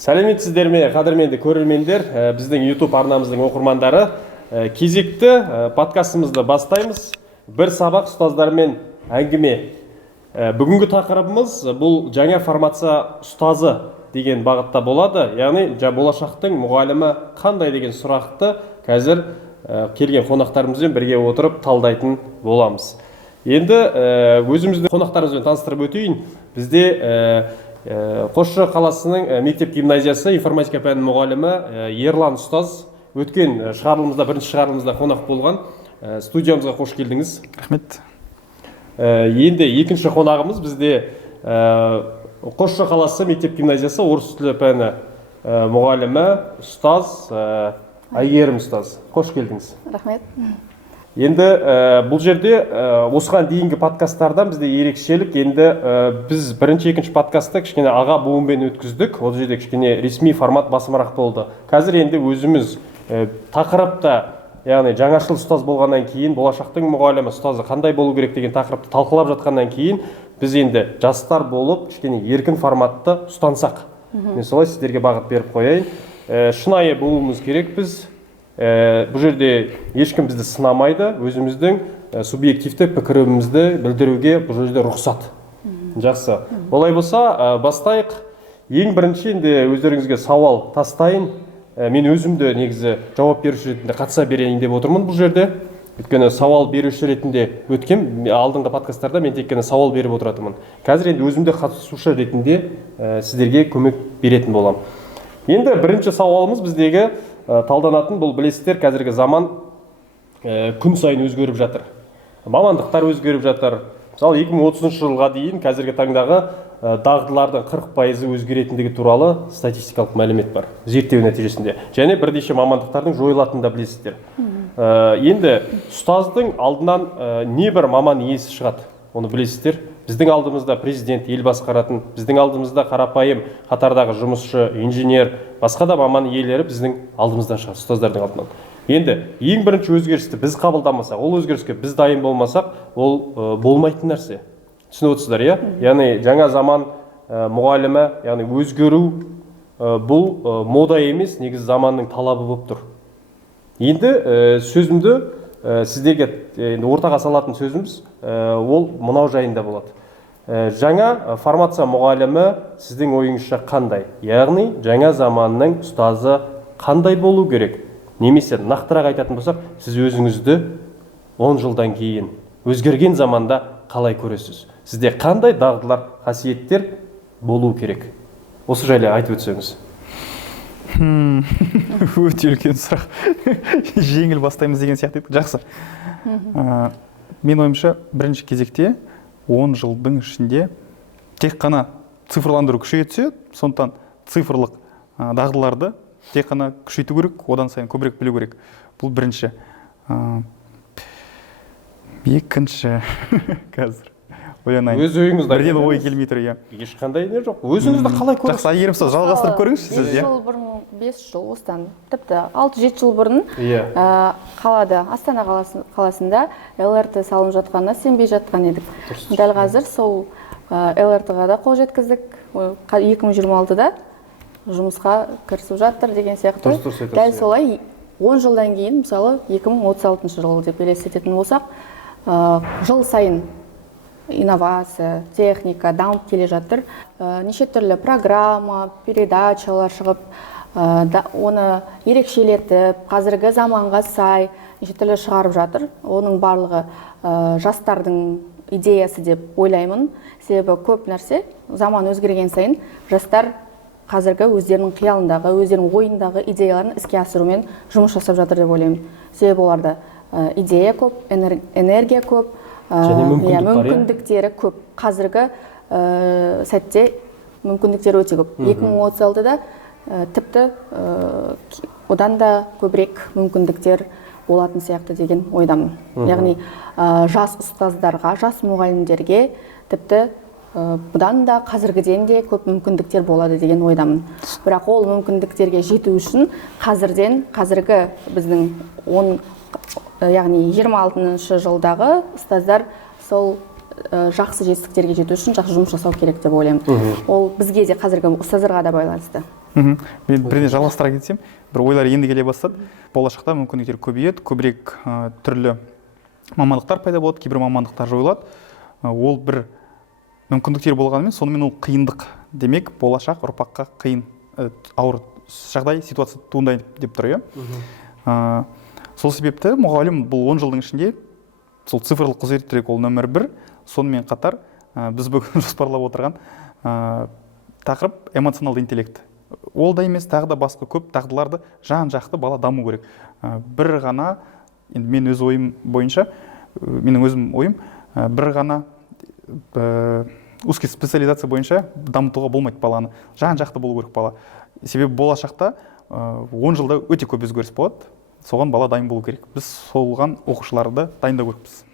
Сәлеметсіздер ме, қадірменді көрермендер, біздің YouTube арнамыздың оқырмандары. Кезекті подкастымызды бастаймыз. Бір сабақ ұстаздармен әңгіме. Бүгінгі тақырыбымыз бұл жаңа формация ұстазы деген бағытта болады. Яғни болашақтың мұғалімі қандай деген сұрақты қазір келген қонақтарымызбен бірге отырып талдайтын боламыз. Енді өзімізді қонақтарымызбен таныстырып өтейін. Бізде Қосшы қаласының мектеп гимназиясы информатика пәнінің мұғалімі Ерлан ұстаз өткен шығарылымызда, бірінші шығарылымызда қонақ болған. Студиямызға қош келдіңіз. Рахмет. Енді екінші қонағымыз бізде Қосшы қаласы мектеп гимназиясы орыс тілі пәні мұғалімі ұстаз Айгерім ұстаз. Қош келдіңіз. Рахмет. Енді бұл жерде осыған дейінгі подкасттардан бізде ерекшелік. Енді біз бірінші, екінші подкастты кішкене аға буынмен өткіздік. Ол жерде кішкене ресми формат басымырақ болды. Қазір енді өзіміз тақырыпта, яғни жаңашыл ұстаз болғаннан кейін, болашақтың мұғалімі ұстазы қандай болу керек деген тақырыпты талқылап жатқаннан кейін, біз енді жастар болып кішкене еркін форматты ұстансақ. Мен солай сіздерге бағыт беріп қояйын. Шынайы болуымыз керек біз. Бұл жерде ешкім бізді сынамайды, өзіміздің субъективті пікірімізді білдіруге бұл жерде рұқсат. Жақсы. Олай болса, бастайық. Ең бірінші енді өздеріңізге сауал тастайын. Мен өзімді негізі жауап беруші ретінде қатыса берейін деп отырмын бұл жерде. Өйткені сауал беруші ретінде өткен алдыңғы подкасттарда мен тек қана сауал беріп отыратынмын. Қазір енді өзімді қатысушы ретінде сіздерге көмек беретін боламын. Енді бірінші сауалымыз біздегі талданатын, бұл білесіздер, қазіргі заман күн сайын өзгеріп жатыр. Мамандықтар өзгеріп жатыр. Мысалы 2030 жылға дейін қазіргі таңдағы дағдылардың 40% өзгеретіндігі туралы статистикалық мәлімет бар, зерттеу нәтижесінде. Және бірнеше мамандықтардың жойылатынын да білесіздер. Енді ұстаздың алдынан небір маман иесі шығады, оны білесіздер. Біздің алдымызда президент, ел басқаратын, біздің алдымызда қарапайым қатардағы жұмысшы, инженер, басқа да маман иелері біздің алдымыздан шығады, ұстаздардың алдынан. Енді ең бірінші өзгерісті біз қабылдамасақ, ол өзгеріске біз дайын болмасақ, ол болмайтын нәрсе. Түсініп отырсыздар, иә? Яғни жаңа заман мұғалімі, яғни өзгеру бұл мода емес, негізі заманның талабы болып тұр. Енді сөзімді сіздерге ортаға салатын сөзіміз ол мынау жайында болады. Жаңа формация мұғалімі сіздің ойыңызша қандай? Яғни жаңа заманның ұстазы қандай болу керек? Немесе нақтырақ айтатын болсақ, сіз өзіңізді 10 жылдан кейін өзгерген заманда қалай көресіз? Сізде қандай дағдылар, қасиеттер болу керек? Осы жайлы айтып өтсеңіз. Өте үлкен сұрақ. Жеңіл бастаймыз деген сияқты. Жақсы. Мен ойымша бірінші кезекте 10 жылдың ішінде тек қана цифрландыру күшейе, сондықтан цифрлық дағдыларды тек қана күшейту керек, одан сайын көбірек білу керек. Бұл бірінші. Екінші қазір ойланайын. Өз ойыңызда бірден ой келмей тұр, иә. Ешқандай не жоқ. Өзіңізді қалай көресіз? Жақсы, Айгерім ұстаз, жалғастырып көріңізші сіз, иә? 5 жыл осыдан, тіпті 6-7 жыл бұрын қалада, Астана қаласында ЛРТ салынып жатқанына сенбей жатқан едік. Дәл қазір сол ЛРТ-ға да қол жеткіздік. 2026-да жұмысқа кірісіп жатыр деген сияқты. Дәл солай 10 жылдан кейін, мысалы 2036 жыл деп елестететін болсақ, жыл сайын инновация, техника дамып келе жатыр. Неше түрлі программа, передачалар шығып, оны ерекшелетіп, қазіргі заманға сай неше түрлі шығарып жатыр. Оның барлығы жастардың идеясы деп ойлаймын. Себебі көп нәрсе заман өзгерген сайын жастар қазіргі өздерінің қиялындағы, өздерінің ойындағы идеяларын іске асырумен жұмыс жасап жатыр деп ойлаймын. Себебі оларда идея көп, энергия көп, мүмкіндіктері көп. Қазіргі сәтте мүмкіндіктері өте көп. 2036-да тіпті одан да көбірек мүмкіндіктер болатын сияқты деген ойдамын. Яғни жас ұстаздарға, жас мұғалімдерге тіпті бұдан да қазіргіден де көп мүмкіндіктер болады деген ойдамын. Бірақ ол мүмкіндіктерге жету үшін қазіргі біздің яғни 26-шы жылдағы ұстаздар сол жақсы жетістіктерге жету үшін жақсы жұмыс жасау керек деп ойлаймын. Ол бізге де қазіргі ұстаздарға да байланысты. Мен бірден жалғастыра кетсем, бір ойлар енді келе бастады. Болашақта мүмкіндіктер көбейеді, көбірек түрлі мамандықтар пайда болады, кейбір мамандықтар жойылады. Ол бір мүмкіндіктер болғанымен, сонымен ол қиындық. Демек, болашақ ұрпаққа қиын, ауыр жағдай, ситуация туындайды деп тұр, иә. Сол себепті мұғалім бұл 10 жылдың ішінде сол цифрлық құзыреттілік ол нөмір 1, сонымен қатар біз бүгін жоспарлап отырған тақырып эмоционалды интеллект. Ол да емес, тағы да басқа көп дағдыларды жан-жақты бала даму керек. Бір ғана, енді мен өз ойым бойынша, менің өзім ойым, бір ғана узкий специализация бойынша дамытуға болмайды баланы. Жан-жақты болу керек бала. Себебі болашақта 10 жылда өте көп өзгеріс болады. Соған бала дайын болу керек. Біз солған оқушыларды дайындау керекпіз.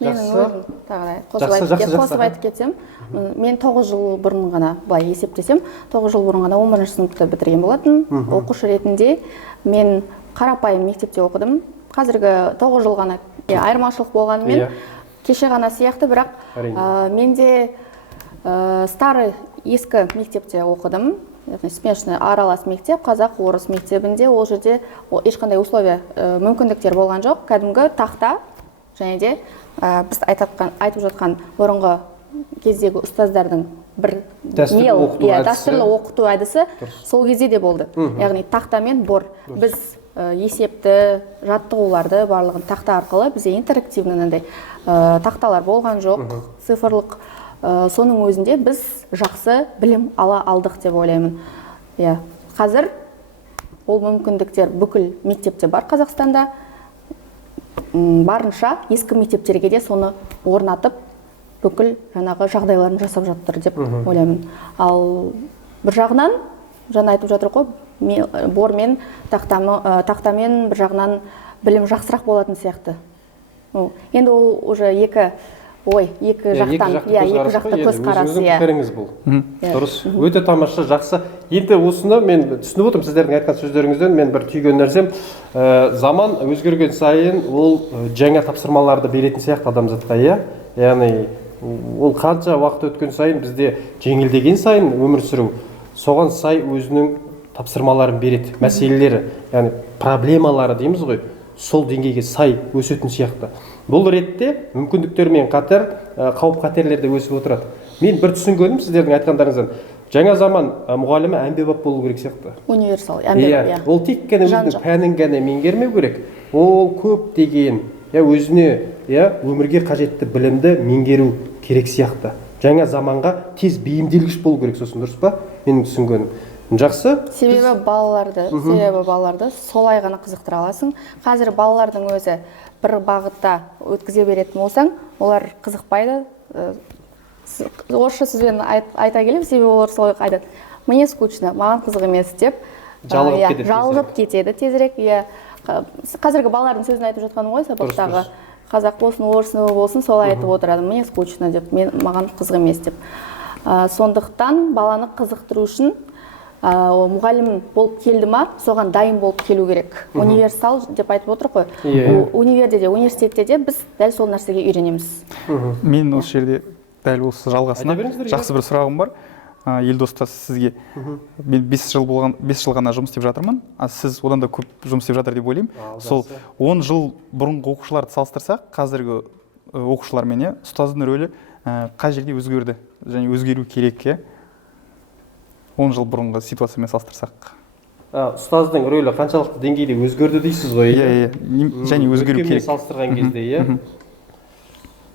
Менің өзім тағы қосып айтып кетсем, мен 9 жыл бұрын ғана, былай есептесем, 9 жыл бұрын ғана 11-ші сыныпты бітірген болатын. Оқушы ретінде мен қарапайым мектепте оқыдым. Қазіргі 9 жыл ғана айырмашылық болғанымен, кеше ғана сияқты, бірақ менде старый ескі мектепте оқыдым. Смешный аралас мектеп, қазақ, орыс мектебінде, ол жерде ешқандай условия, мүмкіндіктер болған жоқ. Кәдімгі тақта, және де біз айтып жатқан бұрынғы кездегі ұстаздардың бір дәстүрлі оқыту әдісі сол кезде де болды. Яғни тақта мен бор. Біз есепті, жаттығуларды барлығын тақта арқылы, бізде интерактивный тақталар болған жоқ, цифрлық. Соның өзінде біз жақсы білім ала алдық деп ойлаймын. Қазір ол мүмкіндіктер бүкіл мектепте бар Қазақстанда. Барынша ескі мектептерге де соны орнатып, бүкіл жаңағы жағдайларын жасап жатыр деп ойлаймын. Ал бір жағынан, жаңа айтып жатыр ғой, бормен, тақтамен бір жағынан білім жақсырақ болатын сияқты. Енді ол уже екі жақты көзқарас. Пікіріңіз бұл. Дұрыс, өте тамаша, жақсы. Енді осыны мен түсініп отырмын, сіздердің айтқан сөздеріңізден мен бір түйген нәрсем, заман өзгерген сайын ол жаңа тапсырмаларды беретін сияқты адамзатқа, яғни ол қанша уақыт өткен сайын бізде жеңілдеген сайын өмір сүру, соған сай өзінің тапсырмаларын береді, мәселелері, яғни проблемалары дейміз ғой, сол деңгейге сай өсетін сияқты. Бұл ретте мүмкіндіктермен қатар қауіп-қатерлер де өсіп отырады. Мен бір түсінгенім сіздердің айтқандарыңыздан, жаңа заман мұғалімі әмбебап болу керек сияқты. Универсал, әмбебап. Ол тек қана өзінің пәнін ғана меңгермеу керек. Ол көп деген, өзіне өмірге қажетті білімді меңгеру керек сияқты. Жаңа заманға тез бейімделгіш болу керек, сосын дұрыс па? Менің түсінгенім. Жақсы. Себебі балаларды солай ғана қызықтыра аласың. Қазір балалардың өзі бір бағытта өткізе беретін болсаң, олар қызықпайды. Орысша сөзбен айта келем, себебі олар солай айтады. Мне скучно, маған қызық емес деп жалығып кетеді тезірек. Қазіргі балалардың сөзін айтып жатқаным ғой, сабақтағы қазақ болсын, орыс болсын, солай айтып отырады. Мне скучно деп, маған қызық емес деп. Сондықтан баланы қызықтыру үшін мұғалім болып келді ма, соған дайын болып келу керек. Универсал деп айтып отыр ғой. Универде де, университетте де біз дәл сол нәрсеге үйренеміз. Мен осы жерде дәл осы жалғасына жақсы бір сұрағым бар. Елдос, сізге мен 5 жыл ғана жұмыс істеп жатырмын. Сіз одан да көп жұмыс істеп жатыр деп ойлаймын. Сол 10 жыл бұрынғы оқушыларды салыстырсақ, қазіргі оқушылармен ұстаздың рөлі қай жерде өзгерді және өзгеру керек? 10 жыл бұрынғы ситуациямен салыстырсақ. Ұстаздың рөлі қаншалықты деңгейде өзгерді дейсіз ғой? Және өзгеру керек. Салыстырған кезде,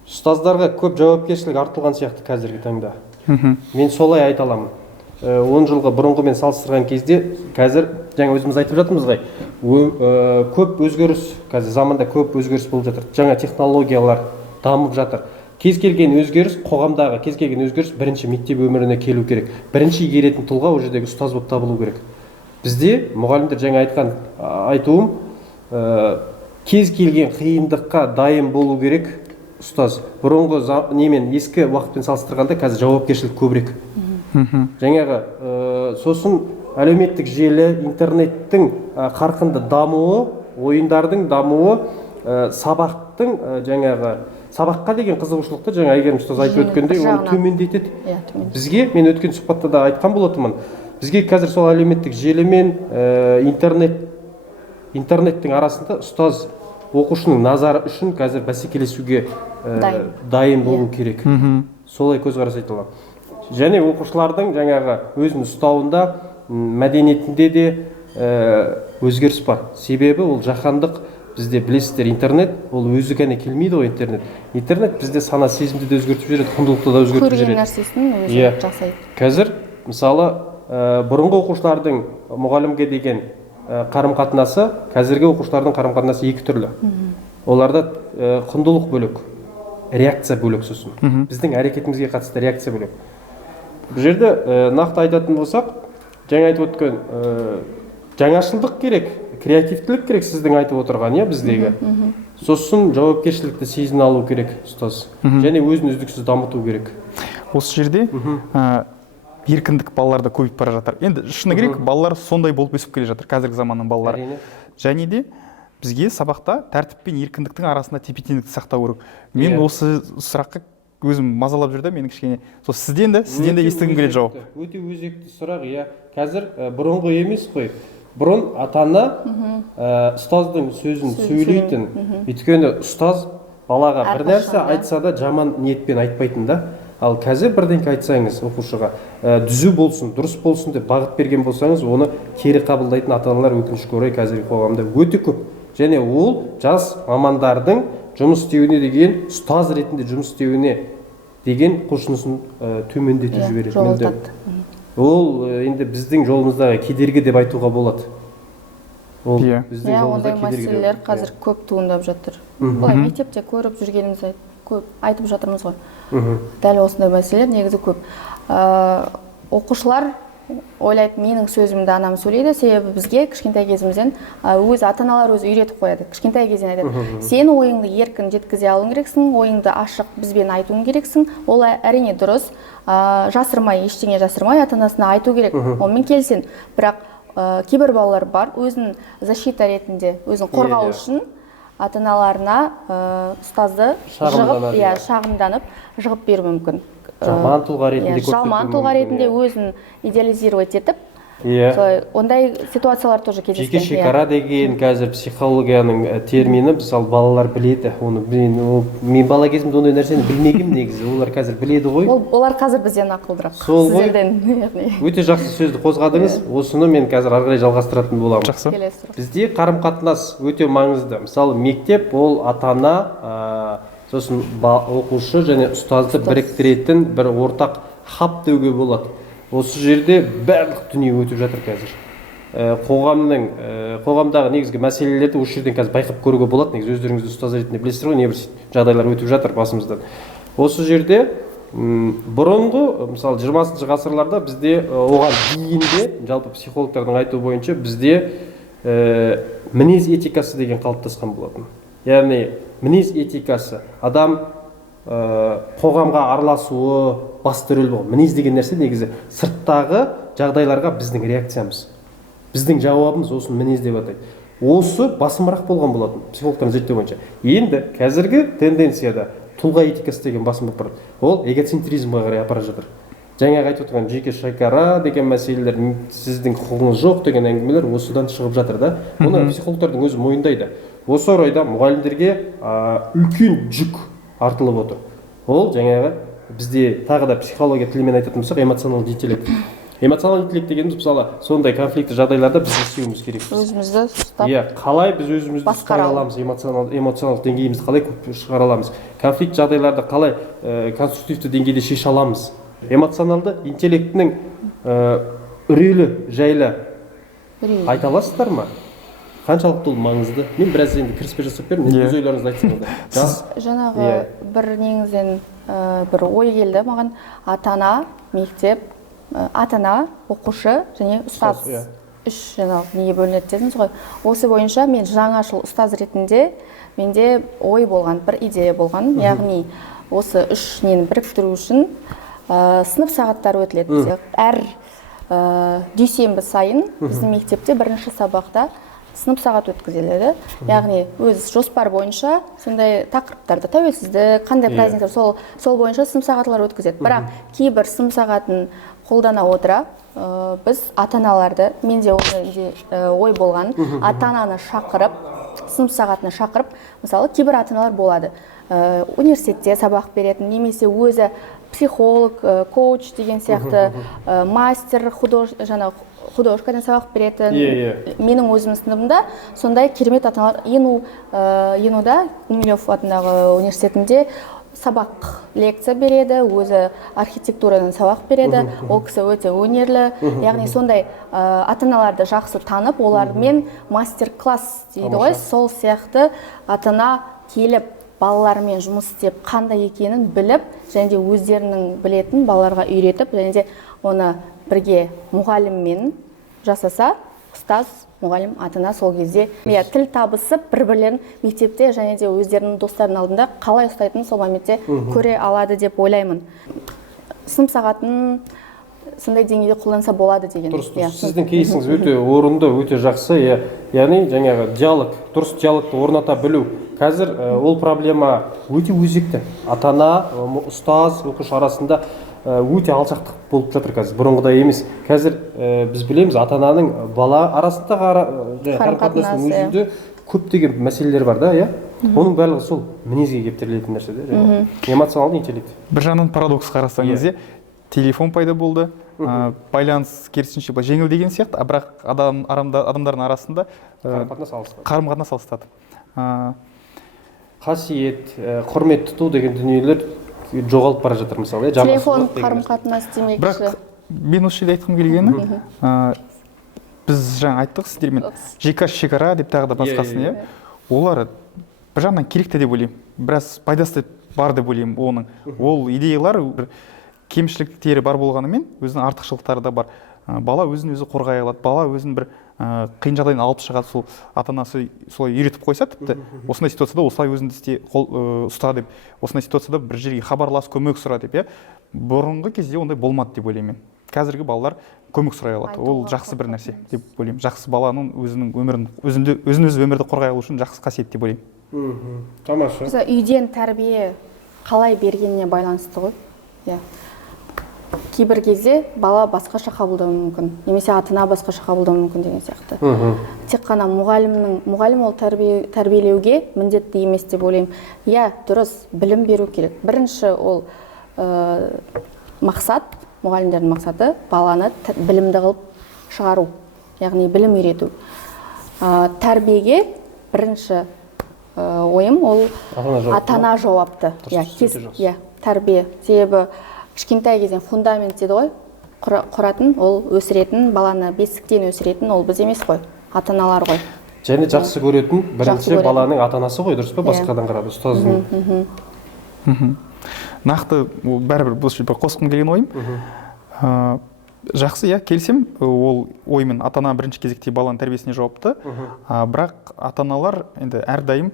ұстаздарға көп жауапкершілік артылған сияқты қазіргі таңда. Мен солай айта аламын. 10 жылғы бұрынғымен салыстырған кезде, қазір жаңа өзіміз айтып жатырмыз ғой, көп өзгеріс, қазір заманда көп өзгеріс болып жатыр. Жаңа технологиялар дамып жатыр. Кез келген өзгеріс, қоғамдағы кез келген өзгеріс бірінші мектеп өміріне келу керек. Бірінші игеретін тұлға ол жердегі ұстаз болып табылу керек. Бізде мұғалімдер жаңа айтуым, кез келген қиындыққа дайын болу керек ұстаз. Бұрынғы немен ескі уақытпен салыстырғанда қазір жауапкершілік көбірек. Жаңағы сосын әлеуметтік желі, интернеттің қарқынды дамуы, ойындардың дамуы, сабаққа деген қызығушылықты жаңа Әйгерім ұстаз айтып өткендей, оны төмендетеді. Бізге, мен өткен сұхбатта да айтқан болатынмын, бізге қазір сол әлеуметтік желі мен интернеттің арасында ұстаз оқушының назары үшін қазір бәсекелесуге дайын болу керек. Солай көзқарас айта аламын. Және оқушылардың жаңағы өзін ұстауында мәдениетінде де өзгеріс бар. Себебі ол жаһандық, бізде білесіздер, интернет ол өзі ғана келмейді ғой. Интернет бізде сана сезімді де өзгертіп жібереді, құндылықты да өзгертіп жібереді. Көрген нәрсесін өзі жасайды. Қазір мысалы бұрынғы оқушылардың мұғалімге деген қарым-қатынасы, қазіргі оқушылардың қарым-қатынасы екі түрлі. Оларда құндылық бөлек, реакция бөлек сосын. Біздің әрекетімізге қатысты реакция бөлек. Бұл жерде нақты айтатын болсақ, жаңа айтып өткен жаңашылдық керек, креативтілік керек сіздің айтып отырған, біздегі. Сосын жауапкершілікті сезіне алу керек ұстаз. Және өзін үздіксіз дамыту керек. Осы жерде еркіндік балаларда көбейіп бара жатыр. Енді шыны керек, балалар сондай болып өсіп келе жатыр, қазіргі заманның балалары. Және де бізге сабақта тәртіп пен еркіндіктің арасында тепе-теңдікті сақтау керек. Мен осы сұраққа өзім мазалап жүрді, мен кішкене сол сізден де естігім келеді жауап. Өте өзекті сұрақ, қазір бұрынғы емес қой. Бұрын ата-ана ұстаздың сөзін сөйлейтін. Өйткені ұстаз балаға бір нәрсе айтса да жаман ниетпен айтпайтын да. Ал қазір бірдеңке айтсаңыз оқушыға түзу болсын, дұрыс болсын деп бағыт берген болсаңыз, оны кері қабылдайтын ата-аналар өкінішке орай қазіргі қоғамда өте көп. Және ол жас мамандардың жұмыс істеуіне деген, ұстаз ретінде жұмыс істеуіне деген құлшынысын төмендетіп жібереді. Ол енді біздің жолымыздағы кедергі деп айтуға болады. Ондай мәселелер қазір көп туындап жатыр. Былай мектепте көріп жүргеніміз көп айтып жатырмыз ғой. Дәл осындай мәселелер негізі көп. Оқушылар ойлайды, менің сөзімді анам сөйлейді, себебі бізге кішкентай кезімізден өз ата-аналар өзі үйретіп қояды. Кішкентай кезден айтады, сен ойыңды еркін жеткізе алуың керексің, ойыңды ашық бізбен айтуың керексің. Ол әрине дұрыс, жасырмай, ештеңе жасырмай ата-анасына айту керек. Онымен келісемін. Бірақ кейбір балалар бар, өзін защита ретінде, өзін қорғау үшін ата-аналарына ұстазды шағымданып жығып беруі мүмкін. Жаман тұлға ретінде өзін идеализировать етіп, ондай ситуациялар тоже кездескен. Жеке шекара деген қазір психологияның термині, мысалы балалар біледі. Мен бала кезімде ондай нәрсені білмегенмін негізі. Олар қазір біледі ғой. Олар қазір бізден ақылдырақ. Сол ғой. Өте жақсы сөзді қозғадыңыз. Осыны мен қазір ары қарай жалғастыратын боламын. Жақсы. Бізде қарым-қатынас өте маңызды. Мысалы мектеп ол ата-ана, сосын оқушы және ұстазды біріктіретін бір ортақ хаб деуге болады. Осы жерде барлық дүние өтіп жатыр қазір. Қоғамдағы негізгі мәселелерді осы жерден қазір байқап көруге болады. Негізі өздеріңізді ұстаз ретінде білесіздер ғой, небір жағдайлар өтіп жатыр басымыздан. Осы жерде бұрынғы, мысалы 20 ғасырларда бізде оған дейін де, жалпы психологтардың айтуы бойынша бізде мінез этикасы деген қалыптасқан болатын. Яғни мінез этикасы, адам қоғамға араласуы басты рөл болған. Мінез деген нәрсе негізі сырттағы жағдайларға біздің реакциямыз. Біздің жауабымыз осын мінез деп атайды. Осы басымырақ болған болатын психологтардың зерттеу бойынша. Енді қазіргі тенденцияда тұлға этикасы деген басым болып барады. Ол эгоцентризмге қарай апара жатыр. Жаңағы айтып отырған жеке шекара деген мәселелер, сіздің құқығыңыз жоқ деген әңгімелер осыдан шығып жатыр да. Оны психологтардың өзі мойындайды. Осы орайда мұғалімдерге үлкен жүк артылып отыр. Ол жаңағы бізде тағы да психология тілімен айтатын болсақ, эмоционалды интеллект. Эмоционалды интеллект дегеніміз мысалы сондай конфликті жағдайларда біз істеуіміз керек. Өзімізді ұстап, қалай біз өзімізді ұстай аламыз, эмоционалдық деңгейімізді қалай көп шығара аламыз, конфликт жағдайларды қалай конструктивті деңгейде шеше аламыз. Эмоционалды интеллектінің үрелі жайлы айта аласыздар ма? Қаншалықты ол маңызды? Мен біраз енді кіріспе жасап бердім, өз ойларыңызды айтсаңыздар. Жаңағы бір негізден бір ой келді маған. Ата-ана, мектеп, ата-ана, оқушы және ұстаз. Үш жаңағы неге бөлінеді дедіңіз ғой. Осы бойынша мен жаңашыл ұстаз ретінде менде ой болған, бір идея болған. Яғни осы үш нені біріктіру үшін сынып сағаттары өтіледі. Әр дүйсенбі сайын біздің мектепте бірінші сабақта сынып сағат өткізіледі. Яғни өз жоспар бойынша сондай тақырыптарды, тәуелсіздік, қандай праздниктер, сол бойынша сынып сағатлар өткізеді. Бірақ кейбір сынып сағатын қолдана отыра біз ата-аналарды, менде ой болған, ата-ананы шақырып, сынып сағатына шақырып, мысалы кейбір ата-аналар болады, университетте сабақ беретін, немесе өзі психолог, коуч деген сияқты, мастер, художкадан сабақ беретін. Менің өзімнің сыныбымда сондай керемет ата-аналар, Енуда, Гумилев атындағы университетінде сабақ, лекция береді, өзі архитектурадан сабақ береді, ол кісі өте өнерлі, яғни сондай ата-аналарды жақсы танып, олармен мастер-класс дейді ғой, сол сияқты ата-ана келіп, балалармен жұмыс істеп, қандай екенін біліп, және де өздерінің білетін балаларға үйретіп, және де оны бірге мұғаліммен жасаса, ұстаз, мұғалім, ата-ана сол кезде тіл табысып, бір-бірлерін мектепте және де өздерінің достарының алдында қалай ұстайтынын сол моменте көре алады деп ойлаймын. Сынып сағатын сондай деңгейде қолданса болады деген. Дұрыс. Сіздің кейсіңіз өте орынды, өте жақсы. Яғни жаңағы диалог, дұрыс диалогты орната білу. Қазір ол проблема өте өзекті. Ата-ана, ұстаз, оқушы арасында өте алшақтық болып жатыр қазір. Бұрынғыдай емес. Қазір біз білеміз, ата-ананың бала арасындағы қарым-қатынасының өзінде көптеген мәселелер бар да, оның барлығы сол мінезге келіп тірелетін нәрсе де, эмоционалды интеллект. Бір жағынан парадокс қарасаңыз, телефон пайда болды, байланыс керісінше жеңіл деген сияқты, бірақ адамдардың арасында қарым-қатынас алыстады. Қасиет, құрмет тұту деген дүниелер жоғалып бара жатыр мысалы. Телефон қарым-қатынас демекші. Бірақ мен осы жерде айтқым келгені, біз жаңа айттық сіздермен шекара деп тағы да басқасын, олар бір жағынан керекті деп ойлаймын, біраз пайдасы бар деп ойлаймын оның. Ол идеялар кемшіліктері бар болғанымен, өзінің артықшылықтары да бар. Бала өзін өзі қорғай алады, бала өзін бір қиын жағдайдан алып шығады, сол ата-анасы солай үйретіп қойса, тіпті осындай ситуацияда осылай өзіңді ұста деп, осындай ситуацияда бір жерге хабарлас, көмек сұра деп, бұрынғы кезде ондай болмады деп ойлаймын. Қазіргі балалар көмек сұрай алады, ол жақсы бір нәрсе деп ойлаймын. Жақсы баланың өзінің өмірін, өзін-өзі өмірді қорғай алу үшін жақсы қасиет деп ойлаймын. Тамаша. Үйден тәрбие қалай бергеніне байланысты ғой. Кейбір кезде бала басқаша қабылдауы мүмкін, немесе ата-ана басқаша қабылдауы мүмкін деген сияқты. Тек қана мұғалім ол тәрбиелеуге міндетті емес деп ойлаймын. Дұрыс, білім беру керек. Бірінші ол мақсат, мұғалімдердің мақсаты баланы білімді қылып шығару, яғни білім үйрету. Тәрбиеге бірінші ойым ол ата-ана жауапты. Тәрбие, себебі кішкентай кезден фундамент дейді ғой, құратын, ол өсіретін, баланы бесіктен өсіретін ол біз емес қой, ата-аналар ғой. Және жақсы көретін бірінші баланың ата-анасы ғой, дұрыс па? Басқадан қарап, ұстаздың. Нақты бәрібір бұл жерде қосқым келген ойым. Жақсы, келсем, ол оймен ата-ана бірінші кезекте баланың тәрбиесіне жауапты, бірақ ата-аналар енді әрдайым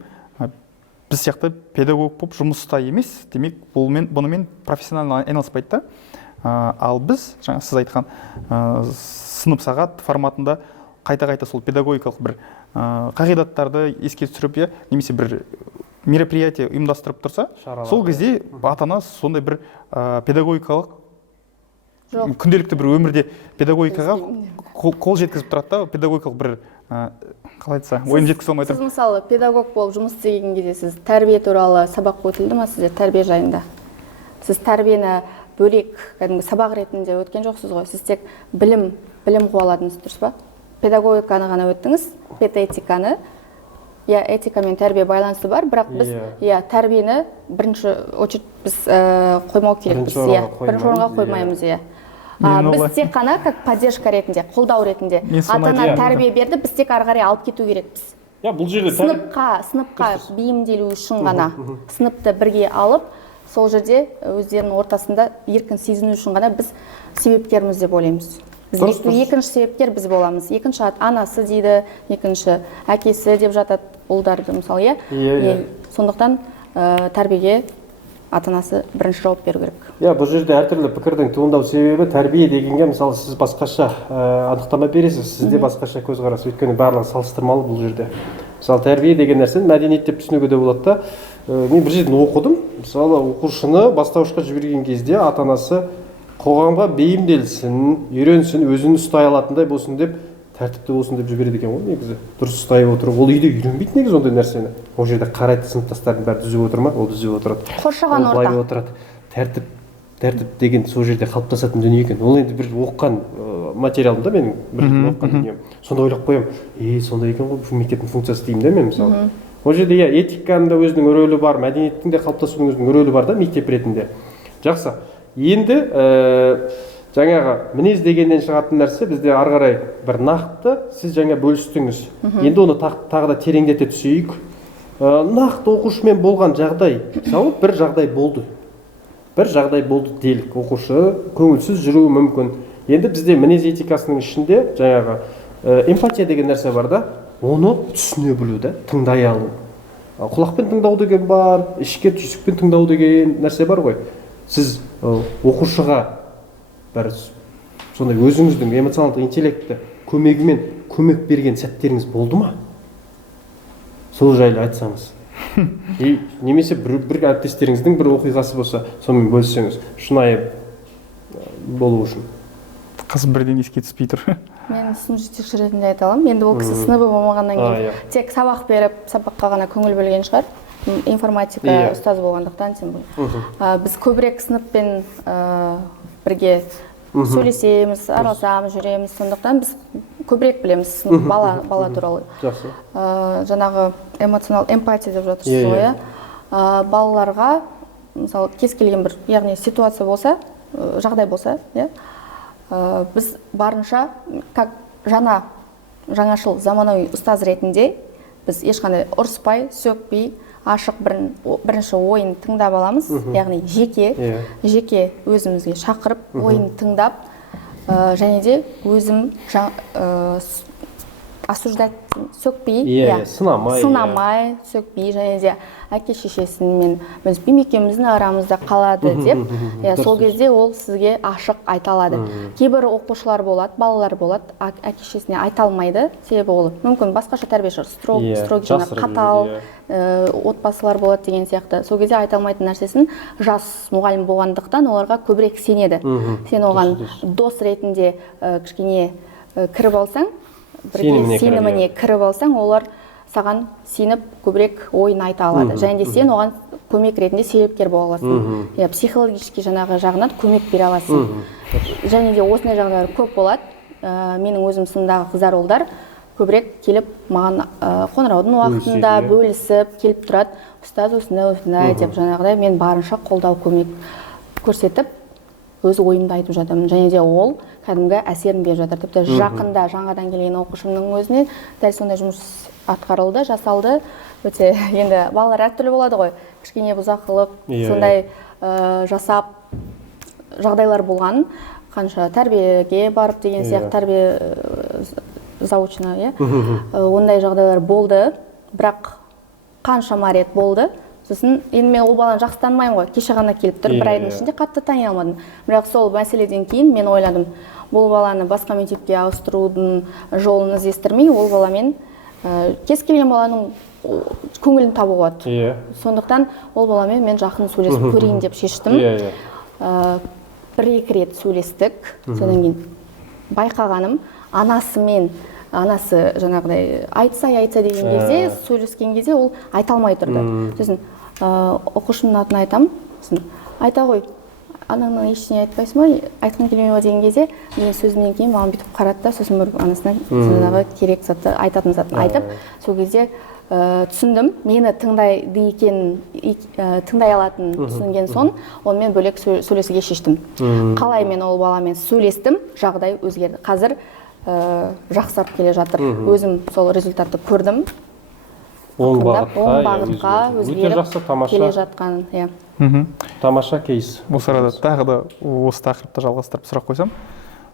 біз сияқты педагог болып жұмыста емес, демек бұнымен профессионально айналыспайды да. Ал біз, жаңа сіз айтқан сынып сағат форматында қайта-қайта сол педагогикалық бір қағидаттарды еске түсіріп, немесе бір мероприятие ұйымдастырып тұрса, сол кезде ата-ана сондай бір педагогикалық күнделікті бір өмірде педагогикаға қол жеткізіп тұрады да, педагогикалық бір қалай айтса, ойын жеткізе алмай тұр. Сіз мысалы педагог болып жұмыс істеген кезде сіз тәрбие туралы сабақ өтілді ма сізде, тәрбие жайында? Сіз тәрбиені бөлек сабақ ретінде өткен жоқсыз ғой, сіз тек білім қуаладыңыз, дұрыс па? Педагогиканы ғана өттіңіз, педэтиканы, этика мен тәрбие байланысы бар, бірақ біз тәрбиені бірінші очередь біз қоймау керекпіз, бірінші орынға қоймаймыз. Біз тек қана как поддержка ретінде, қолдау ретінде. Ата-ана тәрбие берді, біз тек ары қарай алып кету керекпіз. Бұл жерде сыныпқа бейімделу үшін ғана, сыныпты бірге алып, сол жерде өздерінің ортасында еркін сезіну үшін ғана біз себепкерміз деп ойлаймыз. Екінші себепкер біз боламыз. Екінші анасы дейді, екінші әкесі деп жатады ұлдарды мысалы. Сондықтан тәрбиеге ата-анасы бірінші жауап беру керек. Бұл жерде әртүрлі пікірдің туындау себебі тәрбие дегенге мысалы сіз басқаша анықтама бересіз, сізде басқаша көзқарас, өйткені барлығы салыстырмалы бұл жерде. Мысалы тәрбие деген нәрсені мәдениет деп түсінуге де болады да. Мен бір жерден оқыдым, мысалы оқушыны бастауышқа жіберген кезде ата-анасы қоғамға бейімделсін, үйренсін, өзін ұстай алатындай болсын деп, тәртіпті болсын деп жібереді екен ғой негізі. Дұрыс ұстай отырып, ол үйде үйренбейді негізі ондай нәрсені. Ол жерде қарайды, сыныптастардың бәрі түзеп отыр ма? Ол түзеп отырады. Қоршаған Ол былай орта. отырады. Тәртіп деген сол жерде қалыптасатын дүние екен. Ол енді бір оқыған материалым да менің, бір оқыған дүнием. Сонда ойлап қоямын, сондай екен ғой мектептің функциясы деймін да мен мысалы. Ол жерде этиканың да өзінің рөлі бар, мәдениеттің де қалыптасудың өзінің рөлі бар да мектеп ретінде. Жақсы. Енді жаңағы мінез дегеннен шығатын нәрсе бізде ары қарай бір нақты сіз жаңа бөлістіңіз. Енді оны тағы да тереңдете түсейік. Нақты оқушымен болған жағдай, мысалы бір жағдай болды. Бір жағдай болды делік, оқушы көңілсіз жүруі мүмкін. Енді бізде мінез этикасының ішінде жаңағы эмпатия деген нәрсе бар да, оны түсіне білу да, тыңдай алу. Құлақпен тыңдау деген бар, ішке түйсікпен тыңдау деген нәрсе бар ғой. Сіз оқушыға бір сондай өзіңіздің эмоционалдық интеллекті көмегімен көмек берген сәттеріңіз болды ма? Сол жайлы айтсаңыз. Немесе бір әріптестеріңіздің бір оқиғасы болса, сонымен бөліссеңіз, шынайы болу үшін. Қыз бірден еске түспей тұр. Мен сынып жетекші ретінде айта аламын. Енді ол кісі сыныбы болмағаннан кейін тек сабақ беріп, сабаққа ғана көңіл бөлген шығар. Информатика ұстаз болғандықтан тем более. Біз көбірек сыныппен бірге сөйлесеміз, араласамыз, жүреміз. Сондықтан біз көбірек білеміз бала туралы. Жақсы. Жаңағы эмоционал эмпатия деп жатырсыз ғой. Балаларға мысалы кез келген бір, яғни ситуация болса, жағдай болса, біз барынша как жаңашыл заманауи ұстаз ретінде біз ешқандай ұрыспай, сөкпей, ашық бірінші ойын тыңдап аламыз, яғни жеке өзімізге шақырып, ойын тыңдап, және де өзім осуждать сөкпей, сынамай, сөкпей, және де әке шешесімен біліспеймін, екеуміздің арамызда қалады деп, сол кезде ол сізге ашық айта алады. Кейбір оқушылар болады, балалар болады, әке шешесіне айта алмайды, себебі ол мүмкін басқаша тәрбиеші, строг, қатал отбасылар болады деген сияқты. Сол кезде айта алмайтын нәрсесін жас мұғалім болғандықтан оларға көбірек сенеді. Сен оған дос ретінде кішкене кіріп алсаң, сеніміне кіріп алсаң, олар саған сеніп көбірек ойын айта алады. Және де сен оған көмек ретінде себепкер бола аласың. Психологически жаңағы жағынан көмек бере аласың. Және де осындай жағдайлар көп болады. Менің өзім сындағы қыздар ұлдар көбірек келіп маған қоңыраудың уақытында бөлісіп келіп тұрады. Ұстаз осындай деп жаңағыдай мен барынша қолдау көмек көрсетіп өз ойымды айтып жатырмын. Және де ол кәдімгі әсерін беріп жатыр. Тіпті жақында жаңадан келген оқушымның өзіне дәл сондай жұмыс атқарылды, жасалды. Өте енді балалар әртүрлі болады ғой. Кішкене бұзақылық, сондай жасап жағдайлар болған. Қанша тәрбиеге барып деген сияқты тәрбие заочно, ондай жағдайлар болды. Бірақ қаншама рет болды. Сосын енді мен ол баланы жақсы танымаймын ғой. Кеше ғана келіп тұр, бір айдың ішінде қатты тани алмадым. Бірақ сол мәселеден кейін мен ойладым, бұл баланы басқа мектепке ауыстырудың жолын іздестірмей, ол баламен кез келген баланың көңілін табу болады. Сондықтан ол баламен мен жақын сөйлесіп көрейін деп шештім. Бір-екі рет сөйлестік. Содан кейін байқағаным, анасы жаңағыдай айтса деген кезде, сөйлескен кезде ол айта алмай тұрды. Сосын оқушымның атын айтам, айта ғой, анаңнан ештеңе айтпайсың ба, айтқың келмей ма деген кезде, мен сөзімнен кейін маған бүйтіп қарады да, сосын бір анасына жаңағы керек затты, айтатын затын айтып, сол кезде түсіндім, мені тыңдай алатын түсінген соң, онымен бөлек сөйлесуге шештім. Қалай мен ол баламен сөйлестім, жағдай өзгерді. Қазір жақсарып келе жатыр. Өзім сол результатты көрдім. Оң бағытқа өзгеріп келе жатқан. Тамаша кейс. Осы арада тағы да осы тақырыпты жалғастырып сұрақ қойсам,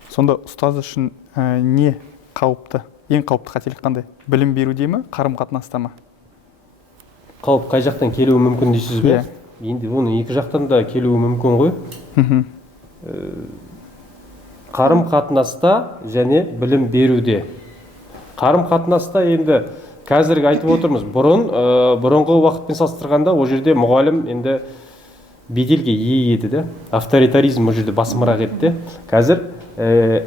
сонда ұстаз үшін не қауіпті? Ең қауіпті қателік қандай? Білім беруде ме, қарым-қатынаста ма? Қауіп қай жақтан келуі мүмкін дейсіз бе? Енді оның екі жақтан да келуі мүмкін ғой. Қарым-қатынаста және білім беруде. Қарым-қатынаста енді қазіргі айтып отырмыз. Бұрынғы уақытпен салыстырғанда ол жерде мұғалім енді беделге ие еді да, авторитаризм ол жерде басымырақ еді де. Қазір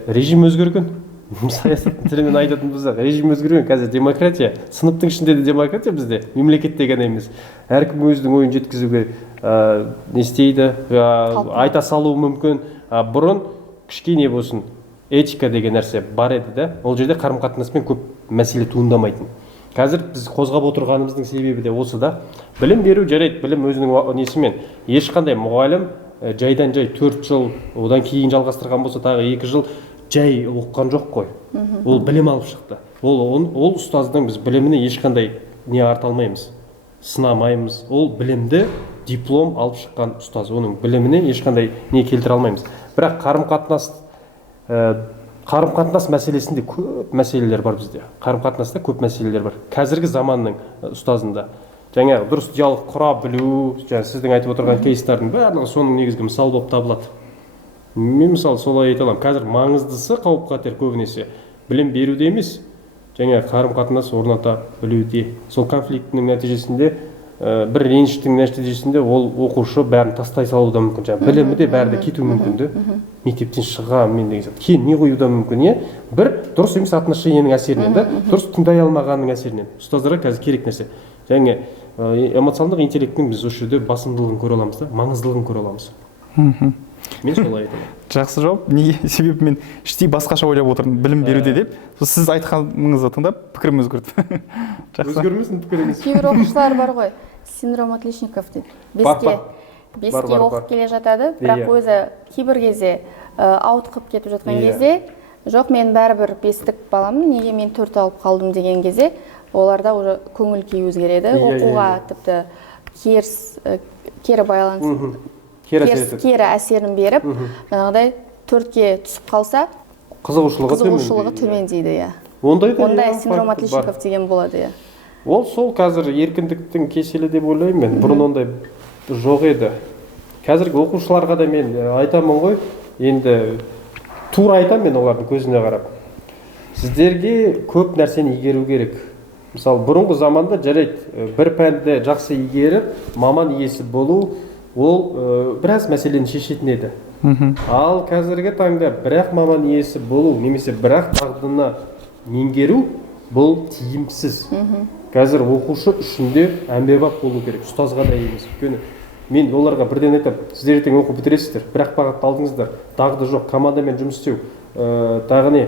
режим өзгерген. Саясаттың тілімен айтатын болсақ, режим өзгерген. Қазір демократия, сыныптың ішінде де демократия бізде, мемлекетте ғана емес. Әркім өзінің ойын жеткізуге не істейді, айта салуы мүмкін. Бұрын кішкене болсын этика деген нәрсе бар еді да, ол жерде қарым-қатынаспен көп мәселе туындамайтын. Қазір біз қозғап отырғанымыздың себебі де осы да. Білім беру жарайды, білім өзінің несімен. Ешқандай мұғалім жайдан жай 4 жыл, одан кейін жалғастырған болса тағы 2 жыл жай оқыған жоқ қой. Ол білім алып шықты. Ол ұстаздың біз біліміне ешқандай не арта алмаймыз, сынамаймыз. Ол білімді диплом алып шыққан ұстаз, оның біліміне ешқандай не келтіре алмаймыз. Бірақ қарым-қатынас мәселесінде көп мәселелер бар бізде. Қарым-қатынаста көп мәселелер бар. Қазіргі заманның ұстазында жаңағы дұрыс диалог құра білу, сіздің айтып отырған кейстардың барлығы соның негізгі мысал болып табылады. Мен мысалы солай айта аламын. Қазір маңыздысы қауіп-қатер көбінесе білім беруде емес, жаңағы қарым-қатынас орната білуде. Сол конфликттің нәтижесінде, бір реніштің нәтижесінде ол оқушы бәрін тастай салуы да мүмкін. Жаңағы білімі де бәрі де кетуі мүмкін де. Мектептен шығамын деген сияқты. Кейін не қоюы да мүмкін, е? Бір дұрыс емес отношениенің әсерінен, дұрыс тыңдай алмағанның әсерінен. Ұстаздарға қазір керек нәрсе. Және эмоционалдық интеллекттің біз осы жерде басымдылығын көре аламыз да, маңыздылығын көре аламыз. Мен солай айтамын. Жақсы жауап. Неге? Себебі мен іштей басқаша ойлап отырмын білім беруде деп. Сіз айтқаныңызды тыңдап пікірім өзгерді. Өзгермесін пікіріңіз. Кейбір оқушылар бар ғой, синдром отличников дейді. Беске оқып келе жатады, бірақ өзі кейбір кезде ауытқып кетіп жатқан кезде, жоқ мен бәрібір 5-тік баламын, неге мен 4 алып қалдым деген кезде, оларда уже көңіл күй өзгереді, оқуға тіпті кері байланыс, кері әсерін беріп, жаңағыдай 4-ке түсіп қалса, қызығушылығы төмендейді. Ондай синдром отличников деген болады. Ол сол қазір еркіндіктің кеселі деп ойлаймын мен. Бұрын ондай жоқ еді. Қазіргі оқушыларға да мен айтамын ғой, енді тура айтамын мен олардың көзіне қарап. Сіздерге көп нәрсені игеру керек. Мысалы, бұрынғы заманда жарайды, бір пәнді жақсы игеріп, маман иесі болу, ол біраз мәселені шешетін еді. Ал қазіргі таңда бірақ маман иесі болу, немесе бірақ дағдыны меңгеру, бұл тиімсіз. Қазір оқушы үшінде әмбебап болу керек, ұстазға да емес. Өйткені мен оларға бірден айтамын, сіздер ертең оқып бітіресіздер, бірақ бағытты алдыңыздар, дағды жоқ, командамен жұмыс істеу, тағы не,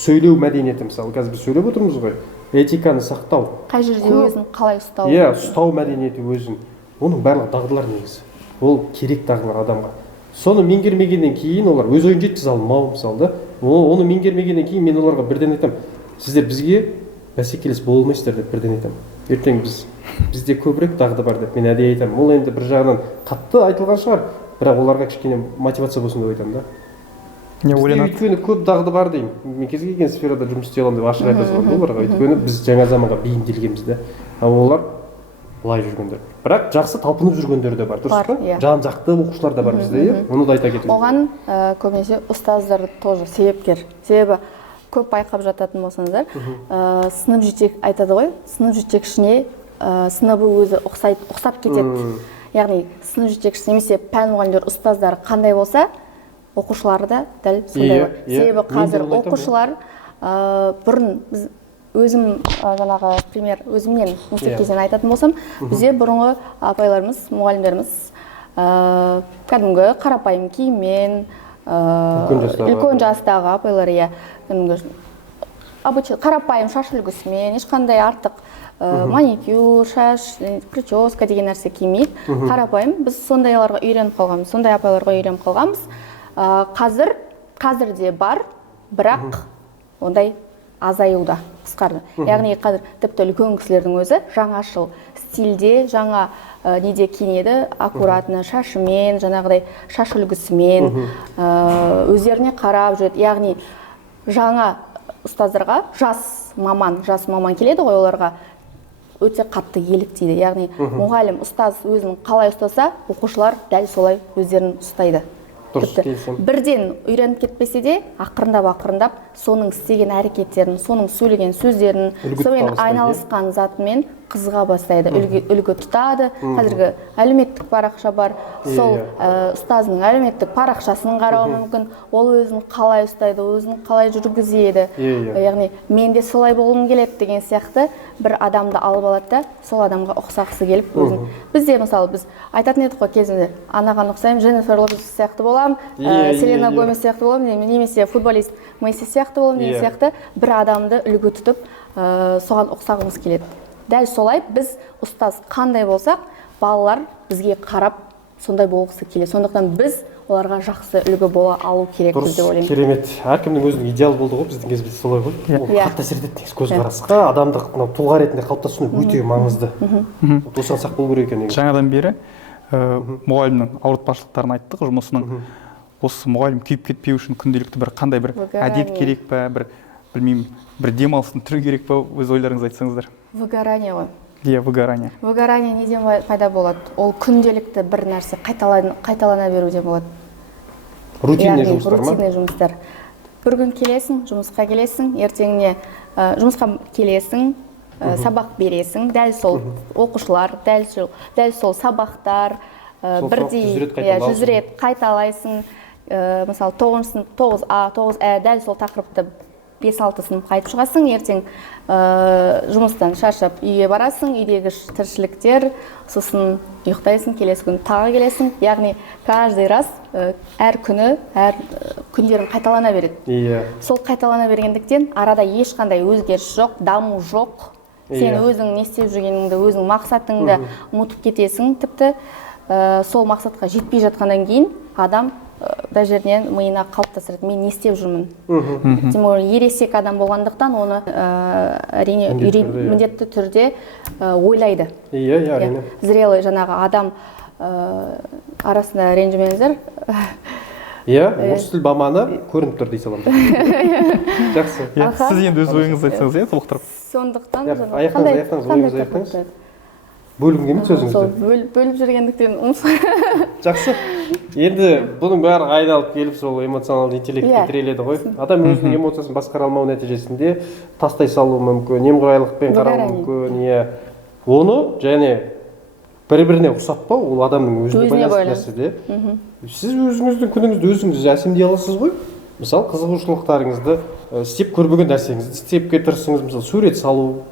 сөйлеу мәдениеті, мысалы, қазір біз сөйлеп отырмыз ғой, этиканы сақтау. Қай жерде өзін қалай ұстау? Ұстау мәдениеті өзін. Оның барлығы дағдылар негізі. Ол керек дағдылар адамға. Соны меңгермегеннен кейін олар өз ойын жеткізе алмау, мысалы, да. Оны меңгермегеннен кейін мен оларға бірден айтамын, сіздер бізге бәсекелес болмайсыздар деп бірден айтамын. Ертең бізде көбірек дағды бар деп мен әдейі айтамын. Ол енді бір жағынан қатты айтылған шығар, бірақ оларға кішкене мотивация болсын деп айтамын да. Бізде өйткені көп дағды бар деймін. Мен кез келген сферада жұмыс істей аламын деп ашық айта саламын оларға. Өйткені біз жаңа заманға бейімделгенбіз де. Ал олар былай жүргендер. Бірақ жақсы талпынып жүргендер де бар, дұрыс па? Жан-жақты оқушылар да бар бізде, оны да айта кету. Оған көбінесе ұстаздар тоже себепкер. Себебі көп байқап жататын болсаңыздар, сынып жетек айтады ғой, сынып жетекшіне сыныбы өзі ұқсап кетеді. Яғни сынып жетекшісі немесе пән мұғалімдер, ұстаздары қандай болса, оқушылары да дәл сондай. Себебі қазір оқушылар бұрын біз өзім жаңағы пример өзімнен мектеп кезінен айтатын болсам, бізде бұрынғы апайларымыз, мұғалімдеріміз кәдімгі қарапайым киіммен, үлкен жастағы апайлар, қарапайым шаш үлгісімен, ешқандай артық маникюр, шаш, прическа деген нәрсе кимейік. Қарапайым, біз сондайларға үйреніп қалғанбыз, сондай апайларға үйреніп қалғанбыз. Қазір де бар, бірақ ондай азаюда, қысқарды. Яғни қазір тіпті үлкен кісілердің өзі жаңашыл стильде, жаңа неде киінеді, аккуратны шашымен, жаңағыдай шаш үлгісімен, өздеріне қарап жүреді. Яғни жаңа ұстаздарға жас маман келеді ғой, оларға өте қатты еліктейді. Яғни мұғалім, ұстаз өзін қалай ұстаса, оқушылар дәл солай өздерін ұстайды. дұрыс, келісемін. Бірден үйреніп кетпесе де, ақырындап соның істеген әрекеттерін, соның сөйлеген сөздерін, сонымен айналысқан затымен қызыға бастайды, үлгі тұтады. Қазіргі әлеуметтік парақша бар, сол ұстаздың әлеуметтік парақшасын қарауы мүмкін, ол өзін қалай ұстайды, өзін қалай жүргізеді. Яғни менде солай болғым келеді деген сияқты бір адамды алып алады да, сол адамға ұқсағысы келіп өзін. Бізде мысалы біз айтатын едік қой кезінде, анаған ұқсаймын, Дженнифер Лопес сияқты боламын, Селена Гомес сияқты боламын, немесе футболист Месси сияқты боламын деген сияқты бір адамды үлгі тұтып, соған ұқсағымыз келеді. Дәл солай біз ұстаз қандай болсақ, балалар бізге қарап сондай болғысы келеді. Сондықтан біз оларға жақсы үлгі бола алу керекпіз деп ойлаймын. Керемет. Әркімнің өзінің идеалы болды ғой, біздің кезімізде солай ғой. Ол қатты әсер етеді негізі көзқарасқа, адамдық тұлға ретінде қалыптасуы өте маңызды. Осыған сақ болу керек екен негізі. Жаңадан бері мұғалімнің ауыртпашылықтарын айттық, жұмысының. Осы мұғалім күйіп кетпеу үшін күнделікті бір қандай бір әдет керек па, білмеймін, бір демалыстың түрі керек па, өз ойларыңызды айтсаңыздар. Выгорание ғой. Выгорание. Выгорание неден пайда болады? Ол күнделікті бір нәрсе қайталана беруден болады. Рутинный жұмыстар ма? Рутинный жұмыстар. Бір күн келесің, жұмысқа келесің, ертеңіне жұмысқа келесің, сабақ бересің, дәл сол оқушылар, дәл сол сабақтар бірдей 100 рет қайталайсың. Мысалы 9А, 9Ә дәл сол тақырыпты 5-6 сынып қайтып шығасың, ертең жұмыстан шаршап үйге барасың, үйдегі тіршіліктер, сосын ұйықтайсың, келесі күн тағы келесің. Яғни каждый раз әр күні, әр күндерің қайталана береді. Сол қайталана бергендіктен арада ешқандай өзгеріс жоқ, даму жоқ. Сен өзің не істеп жүргеніңді, өзің мақсатыңды ұмытып кетесің. Тіпті сол мақсатқа жетпей жатқаннан кейін адам да жерінен миына қалыптастырады, мен не істеп жүрмін. Тем более ересек адам болғандықтан оны әрине міндетті түрде ойлайды. Әрине. Зрелый жаңағы адам арасында ренжімеңіздер. Орыс тіл маманы көрініп тұр дей саламын. Жақсы. Сіз енді өз ойыңызды айтсаңыз, толықтырып. Сондықтан аяқтаңыз. Бөлім келмейді сөзіңізді. Бөліп жүргендіктен Жақсы. Енді бұның бәрі айналып келіп сол эмоционалды интеллектке тіреледі ғой. Адам өзінің эмоциясын басқара алмау нәтижесінде тастай салуы мүмкін, немқұрайлықпен қарауы мүмкін. Оны және бір-біріне ұқсатпау, ол адамның өзіне байланысты нәрсе. Сіз өзіңіздің күніңізді өзіңіз әсемдей аласыз ғой. Мысалы, қызығушылықтарыңызды, істеп көрмеген нәрсеңізді істепке тырысыңыз, мысалы, сурет салу.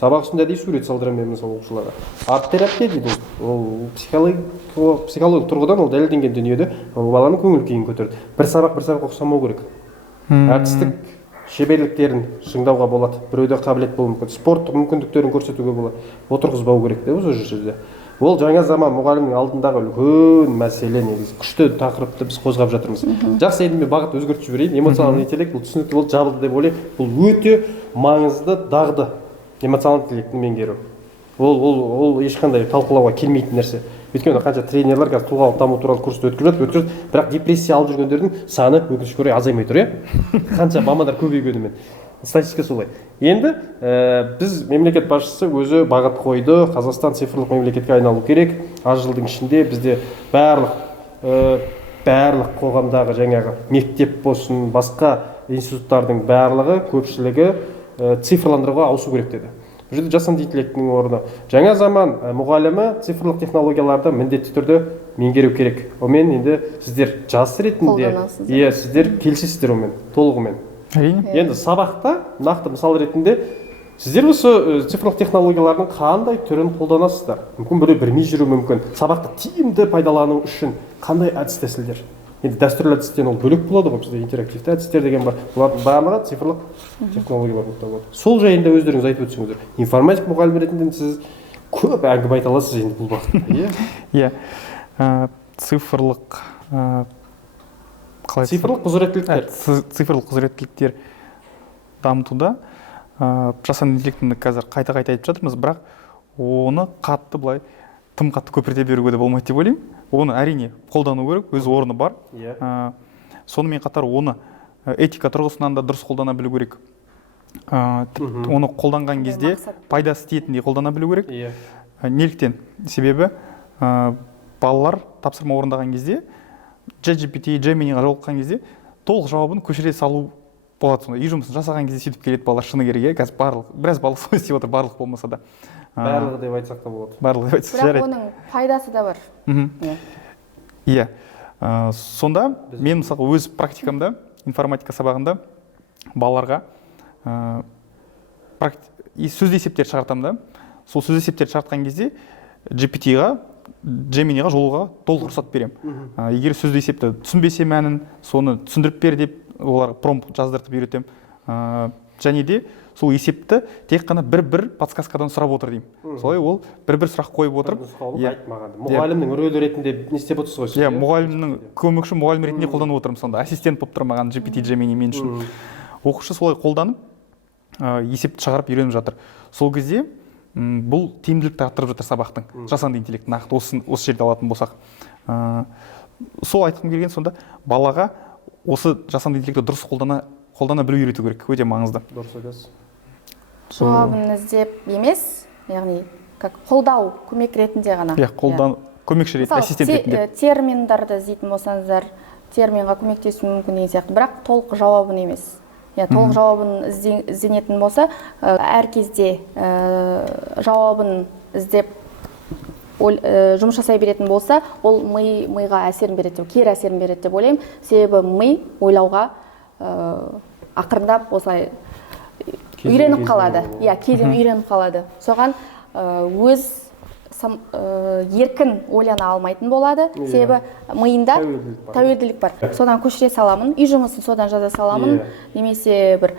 Сабақ үстінде де сурет салдырамын мен мысалы оқушыларға. Арт-терапия дейді ол психологиялық тұрғыдан ол дәлелденген дүниеде ол баланың көңіл-күйін көтереді. Бір сабақ ұқсамау керек. Әртістік шеберліктерін шыңдауға болады. Біреуде қабілет болуы мүмкін. Спорттық мүмкіндіктерін көрсетуге болады. Отырғызбау керек те осы жерде. Ол жаңа заман мұғалімнің алдындағы үлкен мәселе, негізі күшті тақырыпты біз қозғап жатырмыз. Жақсы, енді мен бағыт өзгертіп жіберейін. Эмоционалды интеллект бұл түсінікті болды, жабылды деп ойлаймын. Бұл өте маңызды дағды. Эмоционалды интеллектті меңгеру. Ол ешқандай талқылауға келмейтін нәрсе. Өйткені қанша тренерлер қазір тұлғалық даму туралы курсты өткізіп жатыр, бірақ депрессия алып жүргендердің саны өкінішке орай азаймай тұр, қанша мамандар көбейгенімен. Статистика солай. Енді біз мемлекет басшысы өзі бағыт қойды, Қазақстан цифрлық мемлекетке айналу керек. Аз жылдың ішінде бізде барлық қоғамдағы жаңағы мектеп болсын, басқа институттардың барлығы, көпшілігі цифрландыруға ауысу керек деді. Бұл жерде жасанды интеллекттің орны. Жаңа заман мұғалімі цифрлық технологияларды міндетті түрде меңгеру керек. Онымен енді сіздер жас ретінде, сіздер келісесіздер онымен, толығымен. Енді сабақта нақты мысал ретінде сіздер осы цифрлық технологиялардың қандай түрін қолданасыздар? Мүмкін біреу білмей жүруі мүмкін. Сабақты тиімді пайдалану үшін қандай әдіс-тәсілдер? Енді дәстүрлі әдістен ол бөлек болады ғой, бізде интерактивті әдістер деген бар. Бұлардың барлығы цифрлық технологиялар болып табылады. Сол жайында өздеріңіз айтып өтсеңіздер. Информатик мұғалім ретінде сіз көп әңгіме айта аласыз енді бұл уақытта. Цифрлық құзыреттіліктер. Цифрлық құзыреттіліктер дамытуда жасанды интеллектіні қазір қайта айтып жатырмыз, бірақ оны қатты былай тым қатты көпірте беруге де болмайды деп ойлаймын. Оны әрине қолдану керек, өз орны бар. Сонымен қатар оны этика тұрғысынан да дұрыс қолдана білу керек. Оны қолданған кезде пайдасы тиетіндей қолдана білу керек. Неліктен? Себебі балалар тапсырма орындаған кезде ChatGPT, Gemini'ға жолыққан кезде толық жауабын көшіре салу болады. Сонда үй жұмысын жасаған кезде сөйтіп келеді балалар, шыны керек. Қазір барлық, біраз балық солай істеп отыр, барлық болмаса да. Барлығы деп айтсақ та болады. Барлығы деп айтсақ бірақ жарайды. оның пайдасы да бар. Иә. Сонда мен мысалы өз практикамда, информатика сабағында балаларға сөз есептерді шығартамын да. Сол сөз есептерді шығартқан кезде GPT-ға, Gemini'ға жолуға толық рұқсат беремін. Егер сөзді есепті түсінбесе мәнін, соны түсіндіріп бер деп оларға промпт жаздыртып үйретемін. Және де сол есепті тек қана бір подсказкадан сұрап отыр деймін. Солай ол бір сұрақ қойып отырып, мұғалімнің рөлі ретінде не істеп отырсыз ғой? Иә, мұғалімнің көмекші мұғалім ретінде қолданып отырмын сонда. Ассистент болып тұр маған GPT Gemini мен үшін. Оқушы солай қолданып есепті шығарып үйреніп жатыр. Сол кезде бұл тиімділікті арттырып жатыр сабақтың. Жасанды интеллект нақты осы жерде алатын болсақ. Сол айтқым келген сонда балаға осы жасанды интеллектті дұрыс қолдана білу үйрету керек, өте маңызды. Дұрыс айтасыз. Жауабын іздеп емес, яғни қолдау, көмек ретінде ғана. Иә, көмекші ретінде, ассистент ретінде. Терминдарды іздейтін болсаңыздар, терминға көмектесу мүмкін деген сияқты, бірақ толық жауабын емес. Толық жауабын ізденетін болса, әр кезде жауабын іздеп жұмыс жасай беретін болса, ол миға әсерін береді, кері әсерін береді деп ойлаймын. Себебі ми ойлауға ақырындап осылай үйреніп қалады. Иә, кезден үйреніп қалады. Соған өз еркін ойлана алмайтын болады. Себебі миында тәуелділік бар. Содан көшіре саламын, үй жұмысын содан жаза саламын, немесе бір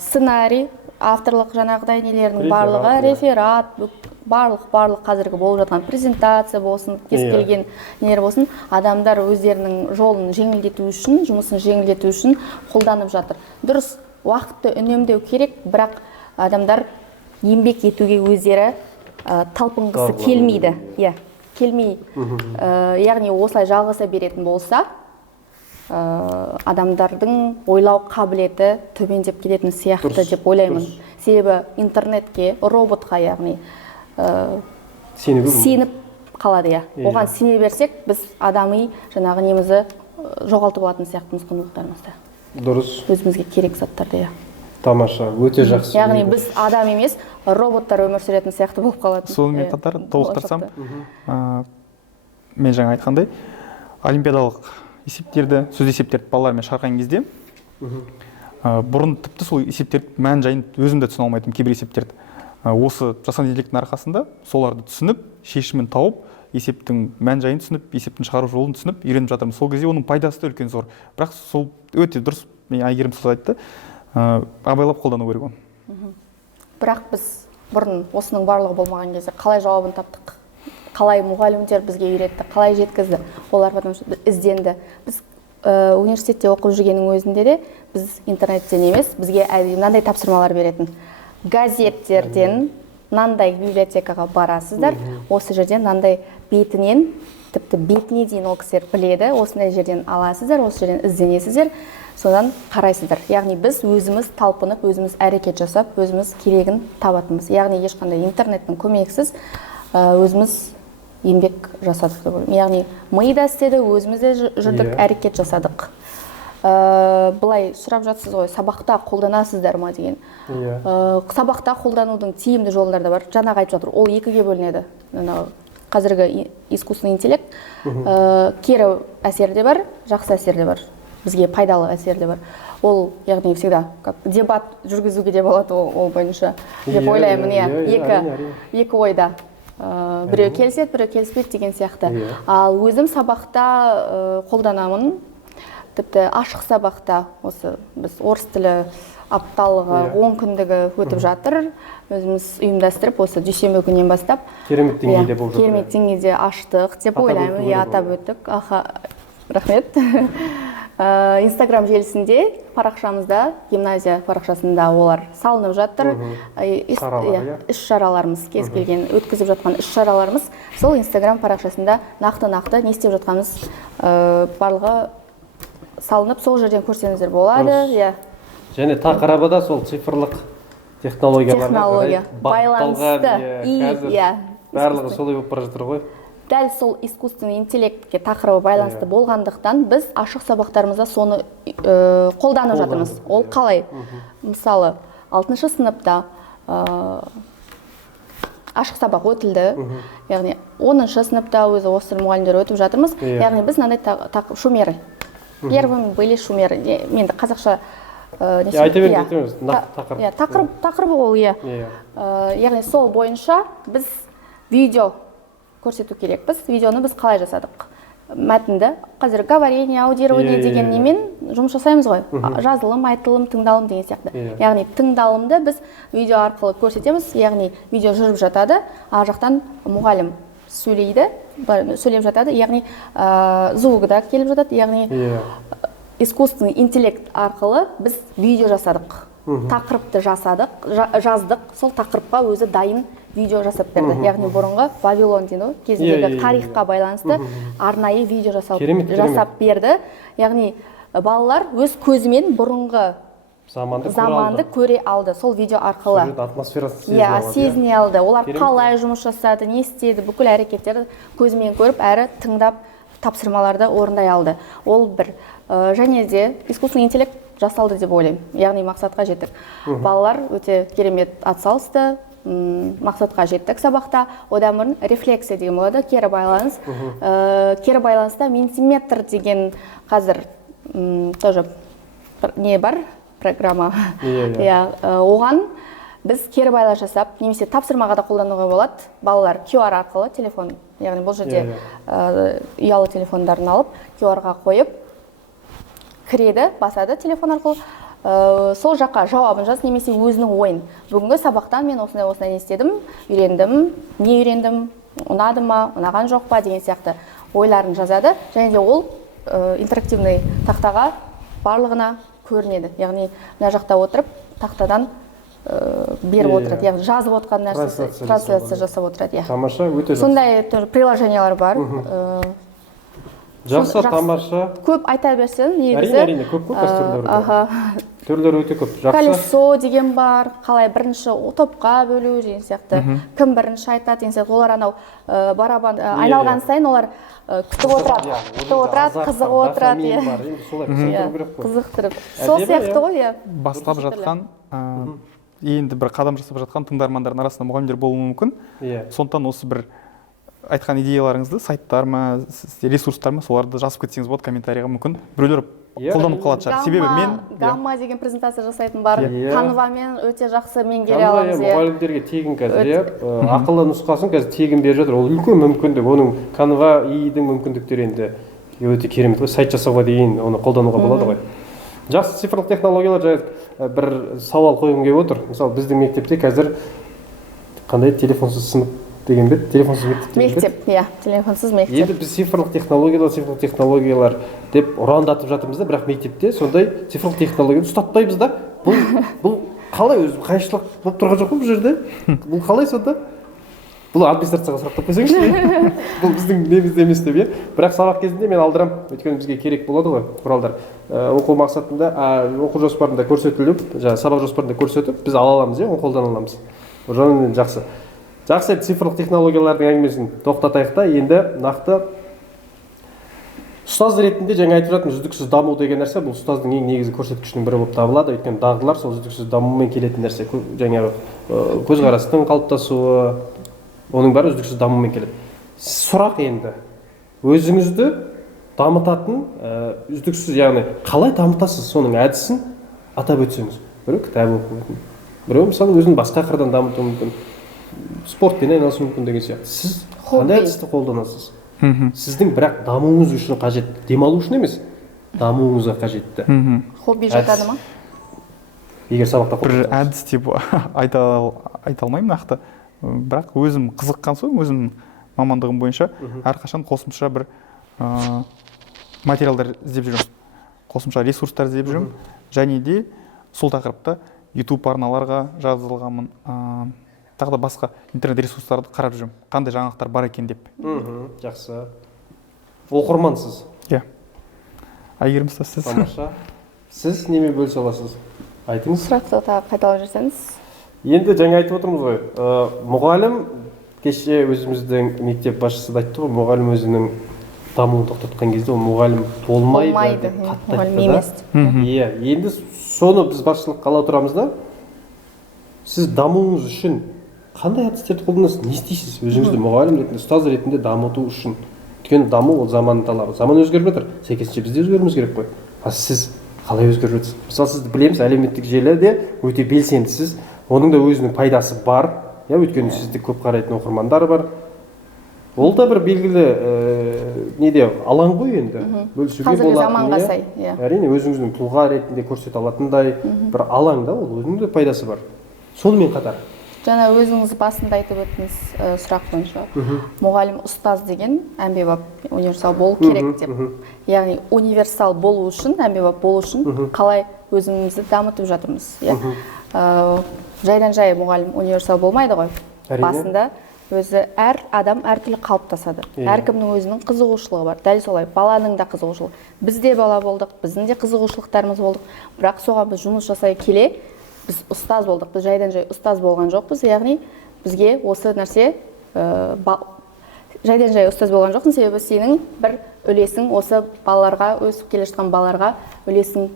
сценарий, авторлық жаңағыдай нелердің барлығы, реферат, барлық қазіргі болып жатқан презентация болсын, кез келген нелер болсын, адамдар өздерінің жолын жеңілдету үшін, жұмысын жеңілдету үшін қолданып жатыр. Дұрыс, уақытты үнемдеу керек, бірақ адамдар еңбек етуге өздері талпынғысы келмейді. Келмей, яғни осылай жалғаса беретін болса, адамдардың ойлау қабілеті төмендеп кететін сияқты деп ойлаймын. Себебі интернетке, роботқа, яғни сеніп қалады. Оған сене берсек, біз адами жаңағы немізді жоғалтып алатын сияқтымыз, құндылықтарымызды. Дұрыс. Өзімізге керек заттарды. Тамаша, өте жақсы. Яғни біз адам емес, роботтар өмір сүретін сияқты болып қалады. Сонымен қатар толықтырсам, мен жаңа айтқандай, олимпиадалық есептерді, сөз есептерді балалармен шығарған кезде, бұрын тіпті сол есептерді мән жайын өзім де түсіне алмайтын кейбір есептерді. Осы жасанды интеллекттің арқасында соларды түсініп, шешімін тауып, есептің мән жайын түсініп, есептің шығару жолын түсініп, үйреніп жатырмын. Сол кезде оның пайдасы да үлкен зор. Бірақ сол өте дұрыс, мен Айгерім сөз айтты, абайлап қолдану керек оны. Бірақ біз бұрын осының барлығы болмаған кезде қалай жауабын таптық? Қалай мұғалімдер бізге үйретті, қалай жеткізді, олар ізденді. Біз университетте оқып жүргеннің өзінде де біз интернеттен емес, бізге мынандай тапсырмалар беретін. Газеттерден мынандай библиотекаға барасыздар, осы жерден мынандай бетінен, тіпті бетіне дейін ол кісілер біледі, осындай жерден аласыздар, осы жерден ізденесіздер, содан қарайсыздар. Яғни біз өзіміз талпынып, өзіміз әрекет жасап, өзіміз керегін табатынбыз. Яғни ешқандай интернеттің көмексіз өзіміз еңбек жасадық деп ойлаймын. Яғни ми да істеді, өзіміз де жүрдік, әрекет жасадық. Былай сұрап жатсыз ғой, сабақта қолданасыздар ма деген. Сабақта қолданудың тиімді жолдары да бар. Жаңағы айтып жатыр, ол екіге бөлінеді. Қазіргі искусственный интеллект кері әсері де бар, жақсы әсері де бар. Бізге пайдалы әсері де бар. Ол, яғни всегда дебат жүргізуге де болады ол бойынша деп ойлаймын. Екі ойда. Біреу келіседі, біреу келіспейді деген сияқты. Ал өзім сабақта қолданамын. Тіпті ашық сабақта, осы біз орыс тілі апталығы 10 күндігі өтіп жатыр. Өзіміз ұйымдастырып, осы дүйсенбі күннен бастап керемет деңгейде болып жатыр. Керемет деңгейде аштық деп ойлаймын. Атап өттік. Рахмет. Инстаграм желісінде, парақшамызда, гимназия парақшасында олар салынып жатыр. Іс-шараларымыз, кез келген өткізіп жатқан іс-шараларымыз сол Инстаграм парақшасында нақты не істеп жатқанымыз барлығы салынып, сол жерден көрсеңіздер болады. Және тақырыбы да сол цифрлық технология байланысты. Барлығы Солай болып бара жатыр ғой. дәл сол искусственный интеллектке тақырыбы байланысты болғандықтан біз ашық сабақтарымызда соны қолданып жатырмыз. Ол қалай? Мысалы 6-шы сыныпта ашық сабақ өтілді, яғни 10-шы сыныпта өзі осы мұғалімдер өтіп жатырмыз. Яғни біз мынандай шумеры. Первыми были шумеры. Менде қазақша тақырыбы ол, яғни сол бойынша біз видео көрсету керекпіз. Видеоны біз қалай жасадық? Мәтінді қазір говорение, аудирование деген немен жұмыс жасаймыз ғой. Жазылым, айтылым, тыңдалым деген сияқты. Яғни тыңдалымды біз видео арқылы көрсетеміз. Яғни видео жүріп жатады, ар жақтан мұғалім сөйлеп жатады. Яғни звук да келіп жатады. Яғни искусственный интеллект арқылы біз видео жасадық. Тақырыпты жаздық, сол тақырыпқа өзі дайын видео жасап берді. Яғни бұрынғы Вавилон дейін кезіндегі тарихқа байланысты арнайы видео жасап берді. Яғни балалар өз көзімен бұрынғы заманды көре алды сол видео арқылы. Сезіне алды. Олар қалай жұмыс жасады, не істеді, бүкіл әрекеттерді көзімен көріп, әрі тыңдап тапсырмаларды орындай алды. Ол бір. Және де искусственный интеллект жасалды деп ойлаймын. Яғни мақсатқа жеттік. Балалар өте керемет атсалысты, мақсатқа жеттік сабақта. Одан бұрын рефлексия деген болады, кері байланыс. Кері байланыста ментиметр деген қазір тоже не бар, программа. Оған біз кері байланыс жасап, немесе тапсырмаға да қолдануға болады. Балалар QR арқылы телефон, яғни бұл жерде ұялы телефондарын алып, QR-ға қойып, кіреді, басады телефон арқылы, сол жаққа жауабын жаз, немесе өзінің ойын. Бүгінгі сабақтан мен осындай не істедім, үйрендім, не үйрендім, ұнады ма, ұнаған жоқ па деген сияқты ойларын жазады. Және де ол интерактивный тақтаға барлығына көрінеді. Яғни мына жақта отырып, тақтадан беріп отырады. Яғни жазып отқан нәрсесі трансляция жасап отырады. Тамаша, өте жақсы. Сондай приложениялар бар. Жақсы, тамаша. Көп айта берсең, негізі. Әрине, көп түрлері өте көп. Колесо деген бар, қалай бірінші топқа бөлу деген сияқты. Кім бірінші айтады деген сияқты. Олар анау барабан айналған сайын олар күтіп отырады, қызығып отырады. Қызықтырып. Сол сияқты ғой. Бастап жатқан, енді бір қадам жасап жатқан тыңдармандардың арасында мұғалімдер болуы мүмкін. Сондықтан осы бір айтқан идеяларыңызды сайттар ма, ресурстар ма, соларды жазып кетсеңіз болады комментарийға, мүмкін біреулер қолданып қалатын шығар. Себебі мен Гамма деген презентация жасайтын бар. Canvaмен өте жақсы меңгере аламыз. Мұғалімдерге тегін қазір, ақылы нұсқасын қазір тегін беріп жатыр. Ол үлкен мүмкіндік. Оның Canva ИИ-дің мүмкіндіктері енді өте керемет. Сайт жасауға дейін оны қолдануға болады ғой. Жақсы, цифрлық технологиялар жайлы бір сауал қойғым келіп отыр. Мысалы, біздің мектепте қазір қандай телефонсыз сынып деген бе? Телефонсыз мектеп. Телефонсыз мектеп. Енді біз цифрлық технологиялар деп ұрандатып жатырмыз да, бірақ мектепте сондай цифрлық технологияны ұстатпаймыз да. Бұл қалай өзі қайшылық болып тұрған жоқ па бұл жерде? Бұл қалай сонда? Бұл администрацияға сұрақтап қойсаңызшы. Бұл біздің немізде емес деп, бірақ сабақ кезінде мен алдырам, өйткені бізге керек болады ғой құралдар. Оқу мақсатында, оқу жоспарында көрсетіліп, сабақ жоспарында көрсетіп, біз ала аламыз, оны қолдана аламыз. Ол жақсы. Жақсы, цифрлық технологиялардың әңгімесін тоқтатайық та, енді нақты ұстаз ретінде жаңа айтып жатырмын, үздіксіз даму деген нәрсе, бұл ұстаздың ең негізгі көрсеткішінің бірі болып табылады. Өйткені дағдылар сол үздіксіз дамумен келетін нәрсе, жаңағы көзқарастың қалыптасуы, оның бәрі үздіксіз дамумен келеді. Сұрақ енді, өзіңізді дамытатын үздіксіз, яғни қалай дамытасыз, соның әдісін атап өтсеңіз. Біреу кітап оқу, біреу мысалы өзін басқа қырдан дамытуы мүмкін, спортпен айналысу мүмкін деген сияқты. Сіз қандай әдісті қолданасыз? Сіздің бірақ дамуыңыз үшін қажет, демалу үшін емес, дамуыңызға қажетті. Хобби жатады ма? Егер сабақта бір әдіс деп айта алмаймын нақты, бірақ өзім қызыққан соң, өзім мамандығым бойынша әрқашан қосымша бір материалдар іздеп жүрмін, қосымша ресурстар іздеп жүрмін, және де сол тақырыпта YouTube арналарға жазылғанмын, тағы да басқа интернет ресурстарды қарап жүрмін, қандай жаңалықтар бар екен деп. Жақсы. Оқырмансыз. Әйгерім ұстаз, сіз. Тамаша. Сіз неме бөлісе аласыз? Айтыңыз. Сұрақты қайталап жүрсеңіз. Енді жаңа айтып отырмыз ғой, мұғалім кеше өзіміздің мектеп басшысы да айтты ғой, мұғалім өзінің дамуын тоқтатқан кезде ол мұғалім болмайды деп қатты мұғалім айтты емес. да. Иә, енді соны біз басшылыққа ала тұрамыз да, сіз дамуыңыз үшін қандай әдістерді қолданасыз, не істейсіз өзіңізді мұғалім ретінде, ұстаз ретінде дамыту үшін? Өйткені даму ол заманның талабы. Заман өзгеріп жатыр, сәйкесінше біз де өзгеруіміз керек қой. А сіз қалай өзгеріп жатырсыз? Мысалы, сізді білеміз, әлеуметтік желіде өте белсендісіз, оның да өзінің пайдасы бар, иә, өйткені сізді көп қарайтын оқырмандар бар. Ол да бір белгілі неде алаң ғой енді, бөлісуге қазіргі болатын, заманға сай, иә. Әрине өзіңіздің тұлға ретінде көрсете алатындай бір алаң да, ол өзінің де пайдасы бар. Сонымен қатар Жаңа өзіңіз басында айтып өттіңіз сұрақ бойынша, мұғалім ұстаз деген әмбебап, универсал болу керек деп. Яғни универсал болу үшін, әмбебап болу үшін қалай өзімізді дамытып жатырмыз. Жайдан жай мұғалім универсал болмайды ғой. Басында өзі әр адам әртүрлі қалыптасады. Әркімнің өзінің қызығушылығы бар. Дәл солай баланың да қызығушылығы. Біз де бала болдық, біздің де қызығушылықтарымыз болдық. Бірақ соған біз жұмыс жасай келе біз ұстаз болдық. Біз жайдан жай ұстаз болған жоқпыз. Яғни бізге осы нәрсе жайдан жай ұстаз болған жоқпын, себебі сенің бір үлесің осы балаларға, өсіп келе жатқан балаларға үлесін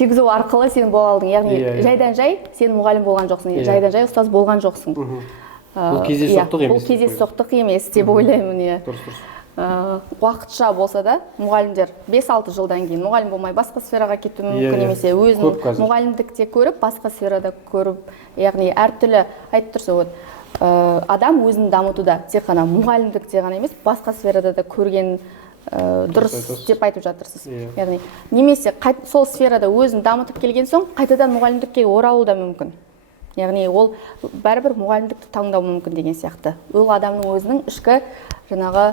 тигізу арқылы сен бола алдың. Яғни жайдан жай сен мұғалім болған жоқсың, жайдан жай ұстаз болған жоқсың. Бұл кездейсоқтық емес. Бұл кездейсоқтық емес деп ойлаймын. Уақытша болса да мұғалімдер 5-6 жылдан кейін мұғалім болмай басқа сфераға кетуі мүмкін, немесе өзін мұғалімдікте көріп басқа сферада көріп, яғни әртүрлі айтып тұрсыз, адам өзін дамытуда тек қана мұғалімдікте ғана емес, басқа сферада да көрген дұрыс деп айтып жатырсыз. Яғни немесе сол сферада өзін дамытып келген соң қайтадан мұғалімдікке оралуы да мүмкін. Яғни ол бәрібір мұғалімдікті таңдау мүмкін деген сияқты. Ол адамның өзінің ішкі жаңағы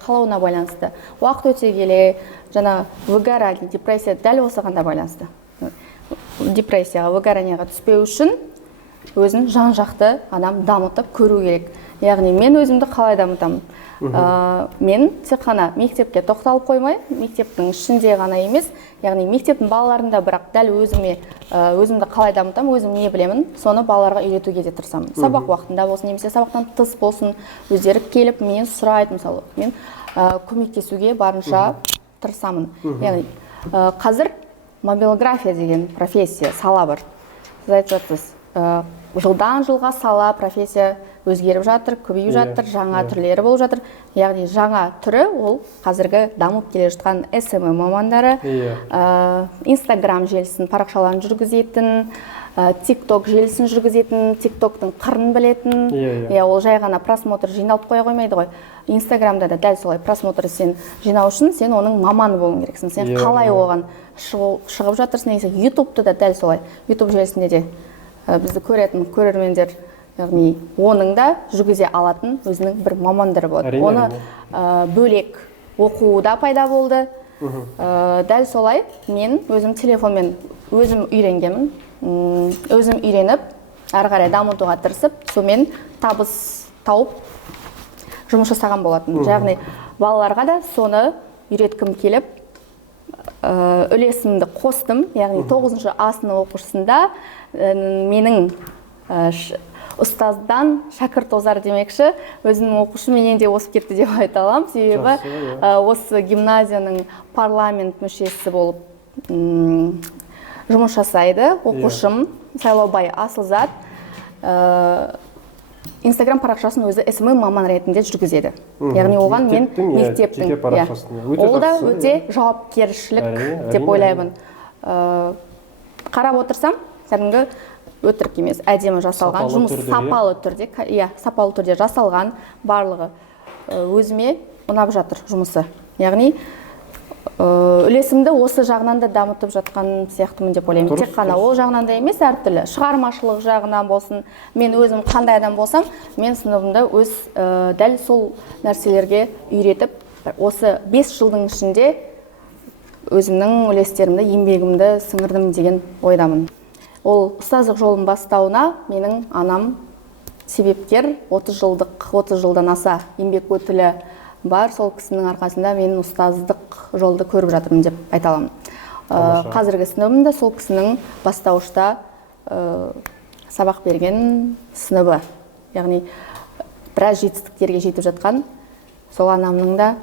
қалауына байланысты. Уақыт өте келе жаңа выгорание, депрессия дәл осыған да байланысты. Депрессияға, выгоранияға түспеу үшін өзін жан-жақты адам дамытып көру керек. Яғни мен өзімді қалай дамытамын? Мен тек қана мектепке тоқталып қоймай, мектептің ішінде ғана емес, яғни мектептің балаларында, бірақ дәл өзімді қалай дамытамын, өзім не білемін, соны балаларға үйретуге де тырысамын. Сабақ уақытында болсын, немесе сабақтан тыс болсын, өздері келіп менен сұрайды, мысалы, мен көмектесуге барынша тырысамын. Яғни қазір мобилография деген профессия, сала бар. Сіз айтып жатырсыз, жылдан жылға сала, профессия өзгеріп жатыр, көбейіп жатыр, жаңа түрлері болып жатыр. Яғни жаңа түрі ол қазіргі дамып келе жатқан SMM мамандары, Instagram желісін, парақшаларын жүргізетін, TikTok желісін жүргізетін, TikToктың қырын білетін. Ол жай ғана просмотр жиналып қоя қоймайды ғой. Instagramда да дәл солай просмотр сен жинау үшін сен оның маманы болуың керексің. Сен қалай оған шығып жатырсың, немесе YouTube'та да дәл солай. YouTube желісінде де бізді көретін көрермендер, яғни оның да жүргізе алатын өзінің бір мамандары болады. Оны бөлек оқуда пайда болды. Дәл солай мен өзім телефонмен өзім үйренгенмін. Өзім үйреніп, әрі қарай дамытуға тырысып, сонымен табыс тауып жұмыс жасаған болатын. Яғни балаларға да соны үйреткім келіп, үлесімді қостым. Яғни 9-шы А сынып оқушысында менің ұстаздан шәкірт озар демекші, өзінің оқушы менен де осып кетті деп айта аламын. Себебі осы гимназияның парламент мүшесі болып жұмыс жасайды. Оқушым Сайлаубай Асылзат Instagram парақшасын өзі SMM маман ретінде жүргізеді. Яғни оған мен мектептің, ол да өте жауапкершілік деп ойлаймын. Қарап отырсам, кәдімгі өтірік емес, әдемі жасалған, жұмыс сапалы түрде жасалған, барлығы өзіме ұнап жатыр жұмысы. Яғни үлесімді осы жағынан да дамытып жатқан сияқтымын деп ойлаймын. Тек қана ол жағынан да емес, әртүрлі шығармашылық жағынан болсын, мен өзім қандай адам болсам, мен сыныбымда өз дәл сол нәрселерге үйретіп, осы 5 жылдың ішінде өзімнің үлестерімді, еңбегімді сіңірдім деген ойдамын. Ол ұстаздық жолын бастауына менің анам себепкер, 30 жылдан аса еңбек өтілі бар. Сол кісінің арқасында мен ұстаздық жолды көріп жатырмын деп айта аламын. қазіргі сыныбым да сол кісінің бастауышта сабақ берген сыныбы. Яғни біраз жетістіктерге жетіп жатқан сол анамның да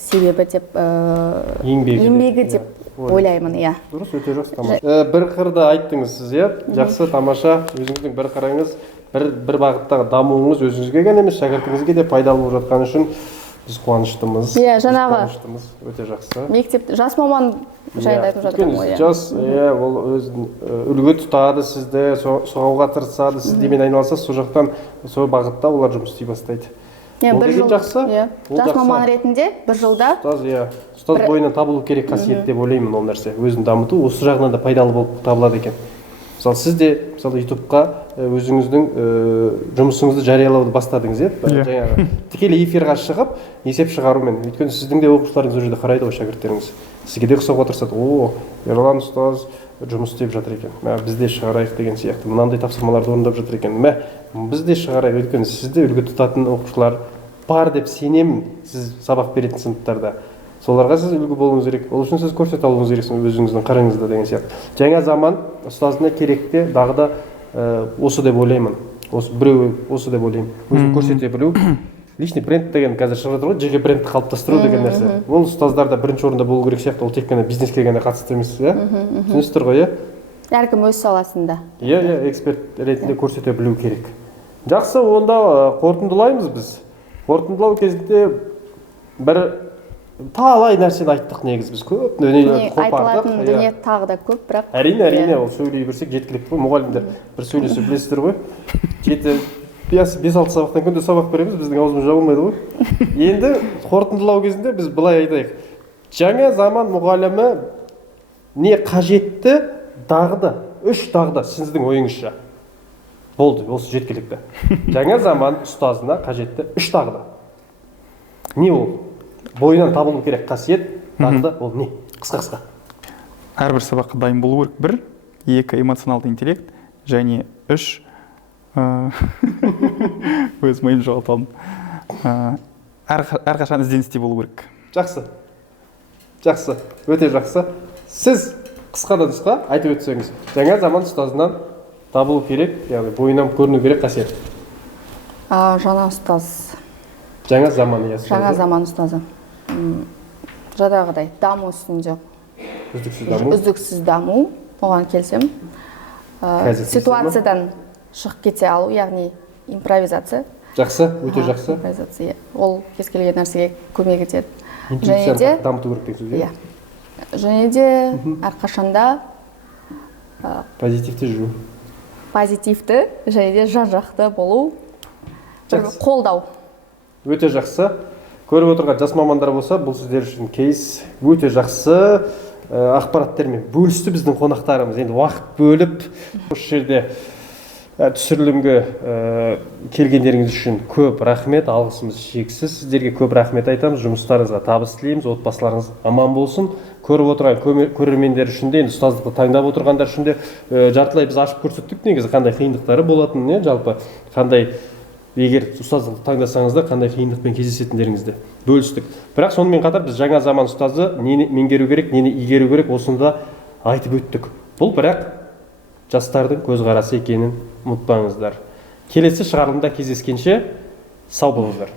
себебі деп еңбегі деп ойлаймын. Иә. Дұрыс, өте жақсы, тамаша. Бір қырды айттыңыз сіз, иә? Жақсы, тамаша. Өзіңіздің бір қырыңыз, бір бағыттағы дамуыңыз өзіңізге ғана емес, шәкіртіңізге де пайдалы болып жатқаны үшін біз қуаныштымыз. Иә, жаңағы өте жақсы. Мектеп жас маман жайында айтып жатырмын ғой. Жас, ол өзін үлгі тұтады сізді, соғуға тырысады, сіз демен айналысасыз, сол жақтан сол бағытта олар жұмыс істей бастайды. Бір жыл жас маман ретінде бір жылда ұстаз бойынан табылу керек қасиет деп ойлаймын ол нәрсе. Өзін дамыту осы жағынан да пайдалы болып табылады екен. Мысалы сіз де ютубқа өзіңіздің жұмысыңызды жариялауды бастадыңыз, жаңағы тікелей эфирға шығып есеп шығарумен. Өйткені сіздің де оқушыларыңыз ол жерде қарайды ғой, шәкірттеріңіз. Сізге де ұқсауға тырысады. Ерлан ұстаз жұмыс істеп жатыр екен. Біз де шығарайық деген сияқты. Мынандай тапсырмаларды орындап жатыр екен. Біз де шығарайық. Өйткені сізде үлгі тұтатын оқушылар бар деп сенемін. Сіз сабақ беретін сыныптарда. Соларға сіз үлгі болуыңыз керек. Ол үшін сіз көрсете алуыңыз керексіз өзіңіздің қырыңызды деген сияқты. Жаңа заман ұстазына керекте дағы да осы деп ойлаймын. Осы деп ойлаймын. Өзін көрсете білу. Личный бренд деген қазір шығып жатыр ғой, жеке брендті қалыптастыру деген нәрсе. Ол ұстаздарда бірінші орында болу керек сияқты, ол тек қана бизнеске ғана қатысты емес, иә? Түсінесіздер ғой, иә? Әркім өз саласында. Иә, эксперт ретінде көрсете білу керек. Жақсы, онда қорытындылаймыз біз. Қорытындылау кезінде бір талай нәрсені айттық негіз біз, көп дүниелерді қопардық. Айтылатын дүние тағы да көп, бірақ әрине, ол сөйлей берсек жеткілікті ғой. Мұғалімдер бір сөйлесе білесіздер ғой. 5-6 сабақтан күнде сабақ береміз, біздің аузымыз жабылмайды ғой. Енді қорытындылау кезінде біз былай айтайық. Жаңа заман мұғалімі не қажетті дағды, 3 дағды сіздің ойыңызша. Болды, осы жеткілікті. Жаңа заман ұстазына қажетті 3 дағды. Не ол? Бойынан табылу керек қасиет, дағды ол не? Қысқа. Әрбір сабаққа дайын болу керек. 1, 2 эмоционалды интеллект, және 3 өз миын жоғалталдым. Әрқашан ізденісте болу керек. Жақсы, өте жақсы. Сіз қысқадан нұсқа айтып өтсеңіз, жаңа заман ұстазынан табылу керек, яғни бойынан көріну керек қасиет. Жаңа ұстаз. Жаңа заман ұстазы. Жаңа заман ұстазы. Жадағыдай даму үстінде. Үздіксіз даму, оған келсем. Ситуациядан шығып кете алу, яғни импровизация. Жақсы, өте жақсы. Импровизация. Ол кез келген нәрсеге көмек етеді. Интуицияны дамыту керек дейсіз, иә? Және де әрқашанда позитивті жүру. Позитивті, және де жан-жақты болу, қолдау. Өте жақсы. Көріп отырған жас мамандар болса, бұл сіздер үшін кейс өте жақсы ақпараттермен бөлісті біздің қонақтарымыз. Енді уақыт бөліп, осы жерде түсірілімге келгендеріңіз үшін көп рахмет, алғысымыз шексіз. Сіздерге көп рахмет айтамыз, жұмыстарыңызға табыс тілейміз, отбасыларыңыз аман болсын. Көріп отырған көрермендер үшін де, енді ұстаздықты таңдап отырғандар үшін де жартылай біз ашып көрсеттік негізі қандай қиындықтары болатынын, жалпы қандай, егер ұстаздықты таңдасаңыздар қандай қиындықпен кездесетіндеріңізді бөлістік. Бірақ сонымен қатар біз жаңа заман ұстазы нені меңгеру керек, нені игеру керек, осында айтып өттік. Бұл бірақ жастардың көзқарасы екенін ұмытпаңыздар. Келесі шығарылымда кездескенше сау болыңыздар.